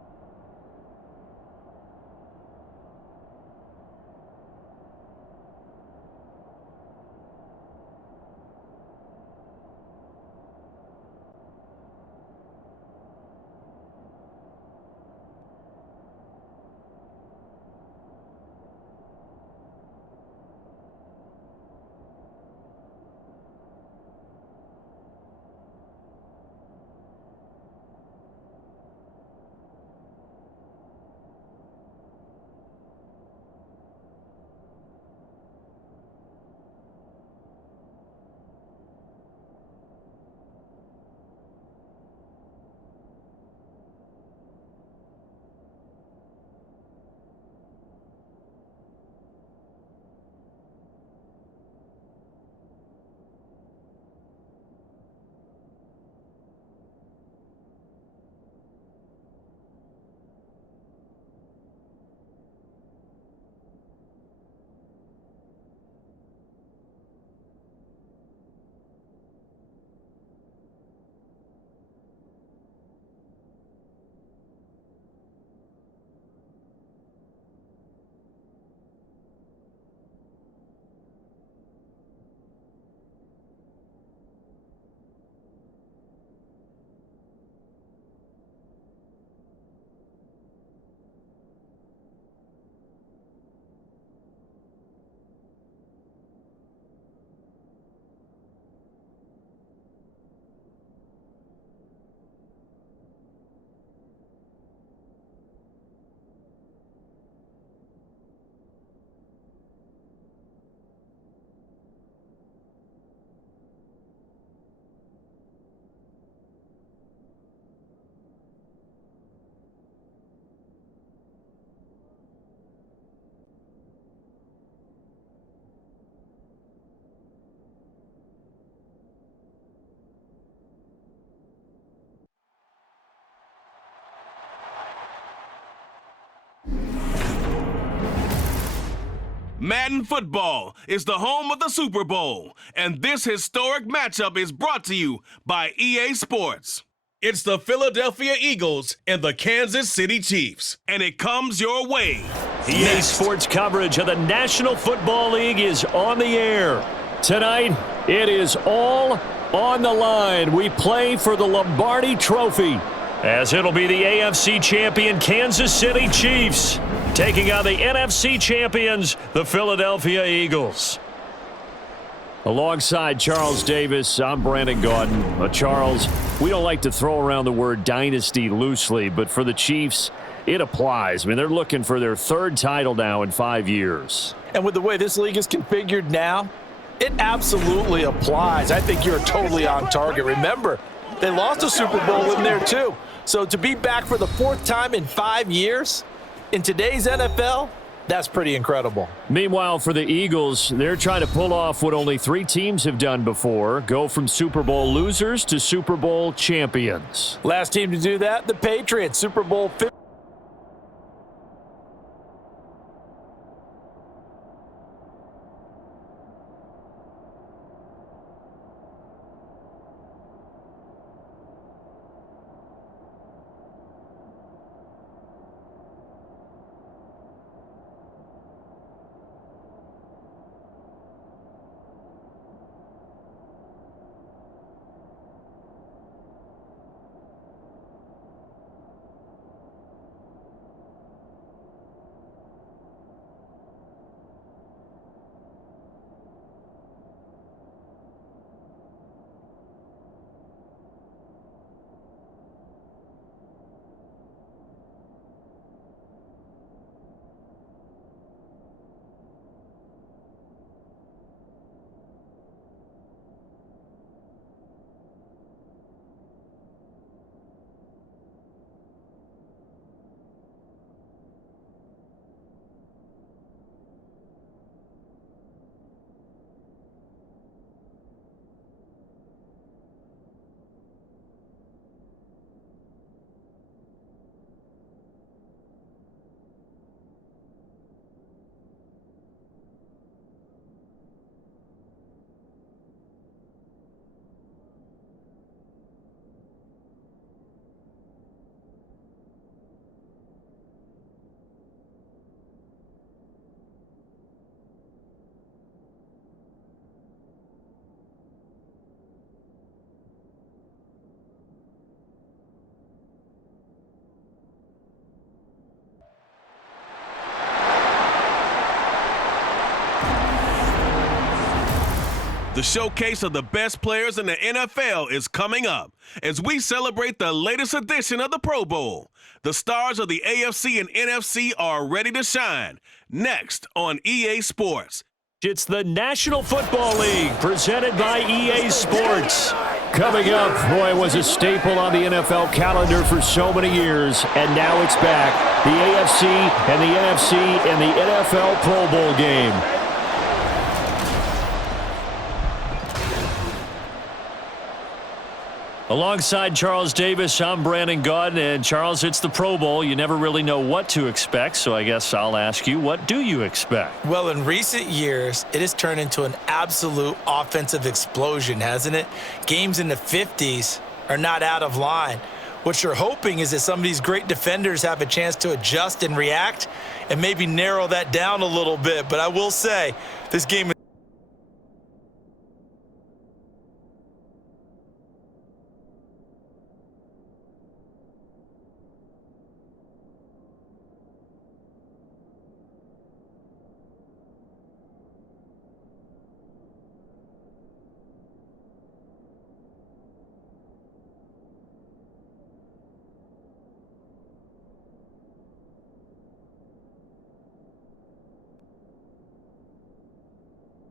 Madden football is the home of the Super Bowl, and this historic matchup is brought to you by EA Sports. It's the Philadelphia Eagles and the Kansas City Chiefs, and it comes your way. EA Sports coverage of the National Football League is on the air. Tonight, it is all on the line. We play for the Lombardi Trophy, as it'll be the AFC champion Kansas City Chiefs taking on the NFC champions, the Philadelphia Eagles. Alongside Charles Davis, I'm Brandon Gaudin. Charles, we don't like to throw around the word dynasty loosely, but for the Chiefs, it applies. I mean, they're looking for their third title now in 5 years. And with the way this league is configured now, it absolutely applies. I think you're totally on target. Remember, they lost a Super Bowl in there too. So to be back for the fourth time in 5 years in today's NFL, that's pretty incredible. Meanwhile, for the Eagles, they're trying to pull off what only 3 teams have done before, go from Super Bowl losers to Super Bowl champions. Last team to do that, the Patriots, Super Bowl 50. The showcase of the best players in the NFL is coming up as we celebrate the latest edition of the Pro Bowl. The stars of the AFC and NFC are ready to shine. Next on EA Sports. It's the National Football League presented by EA Sports. Coming up, boy, it was a staple on the NFL calendar for so many years, and now it's back. The AFC and the NFC and the NFL Pro Bowl game. Alongside Charles Davis, I'm Brandon Gaudin. And Charles, it's the Pro Bowl. You never really know what to expect, so I guess I'll ask you, what do you expect? Well, in recent years, it has turned into an absolute offensive explosion, hasn't it? Games in the 50s are not out of line. What you're hoping is that some of these great defenders have a chance to adjust and react and maybe narrow that down a little bit. But I will say, this game is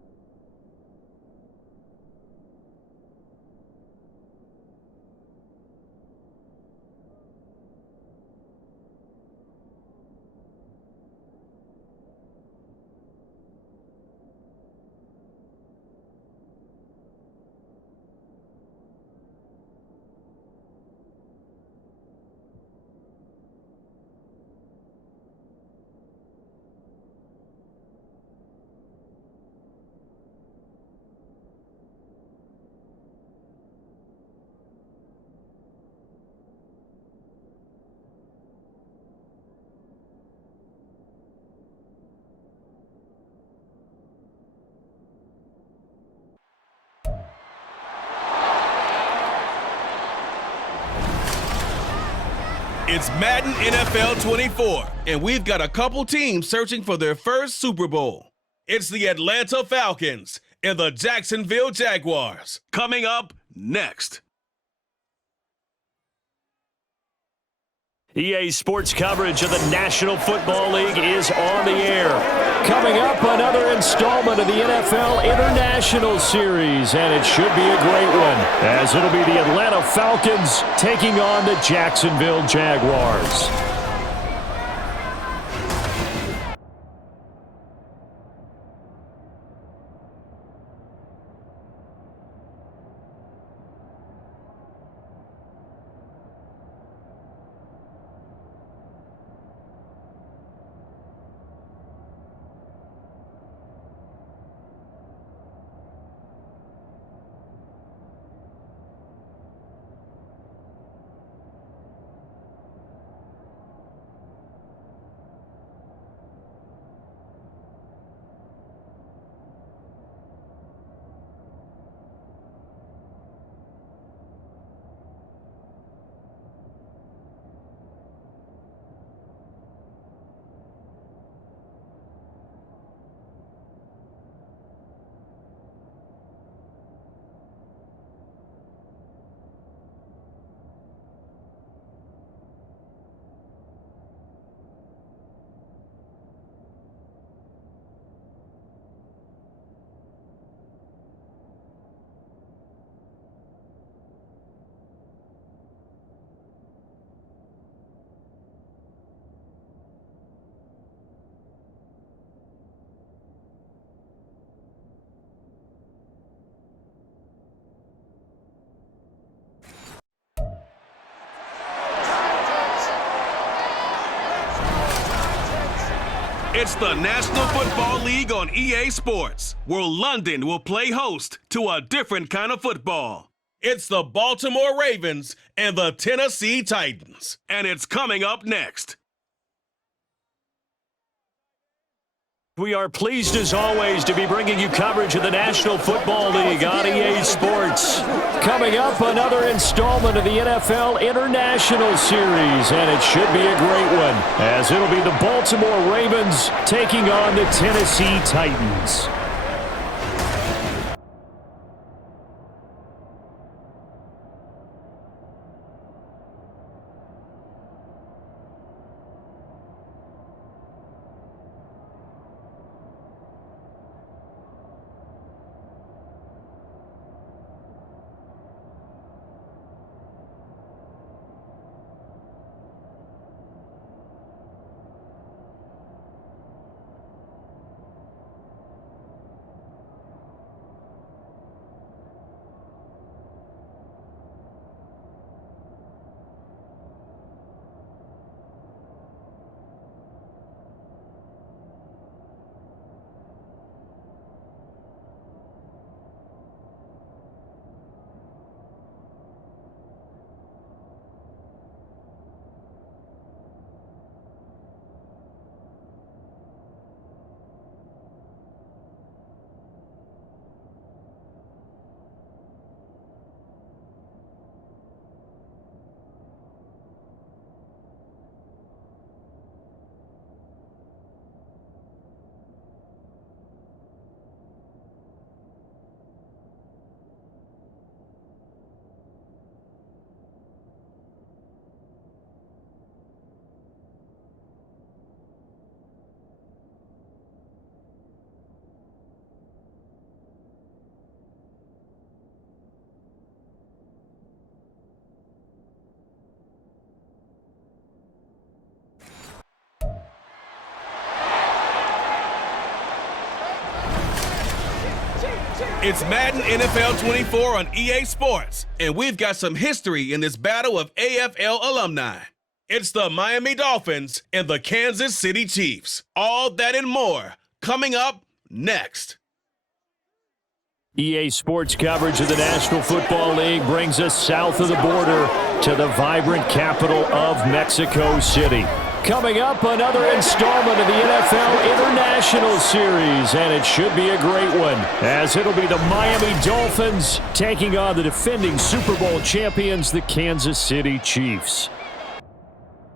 It's Madden NFL 24, and we've got a couple teams searching for their first Super Bowl. It's the Atlanta Falcons and the Jacksonville Jaguars. Coming up next. EA Sports coverage of the National Football League is on the air. Coming up, another installment of the NFL International Series, and it should be a great one, as it'll be the Atlanta Falcons taking on the Jacksonville Jaguars. It's the National Football League on EA Sports, where London will play host to a different kind of football. It's the Baltimore Ravens and the Tennessee Titans, and it's coming up next. We are pleased, as always, to be bringing you coverage of the National Football League on EA Sports. Coming up, another installment of the NFL International Series, and it should be a great one, as it'll be the Baltimore Ravens taking on the Tennessee Titans. It's Madden NFL 24 on EA Sports, and we've got some history in this battle of AFL alumni. It's the Miami Dolphins and the Kansas City Chiefs. All that and more coming up next. EA Sports coverage of the National Football League brings us south of the border to the vibrant capital of Mexico City. Coming up, another installment of the NFL International Series, and it should be a great one, as it'll be the Miami Dolphins taking on the defending Super Bowl champions, the Kansas City Chiefs.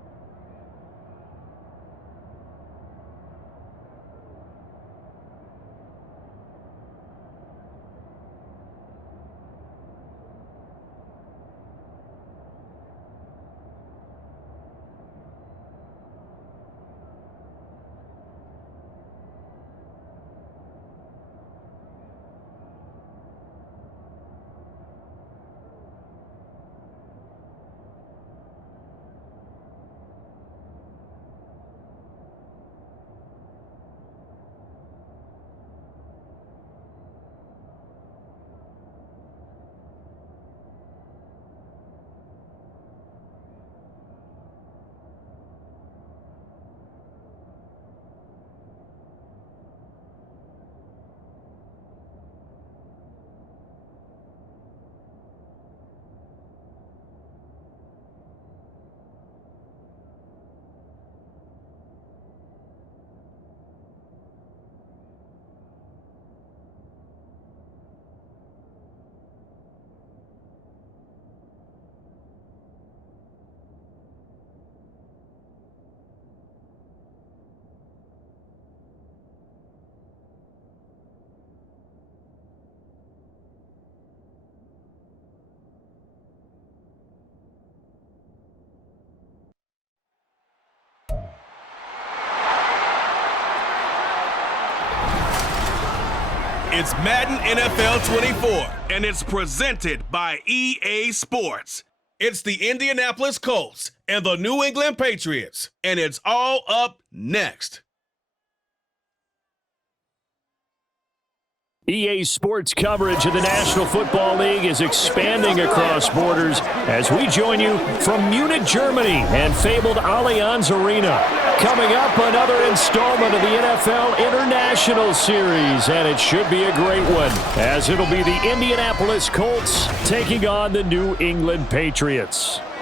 It's Madden NFL 24, and it's presented by EA Sports. It's the Indianapolis Colts and the New England Patriots, and it's all up next. EA Sports coverage of the National Football League is expanding across borders as we join you from Munich, Germany and fabled Allianz Arena. Coming up, another installment of the NFL International Series, and it should be a great one as it'll be the Indianapolis Colts taking on the New England Patriots.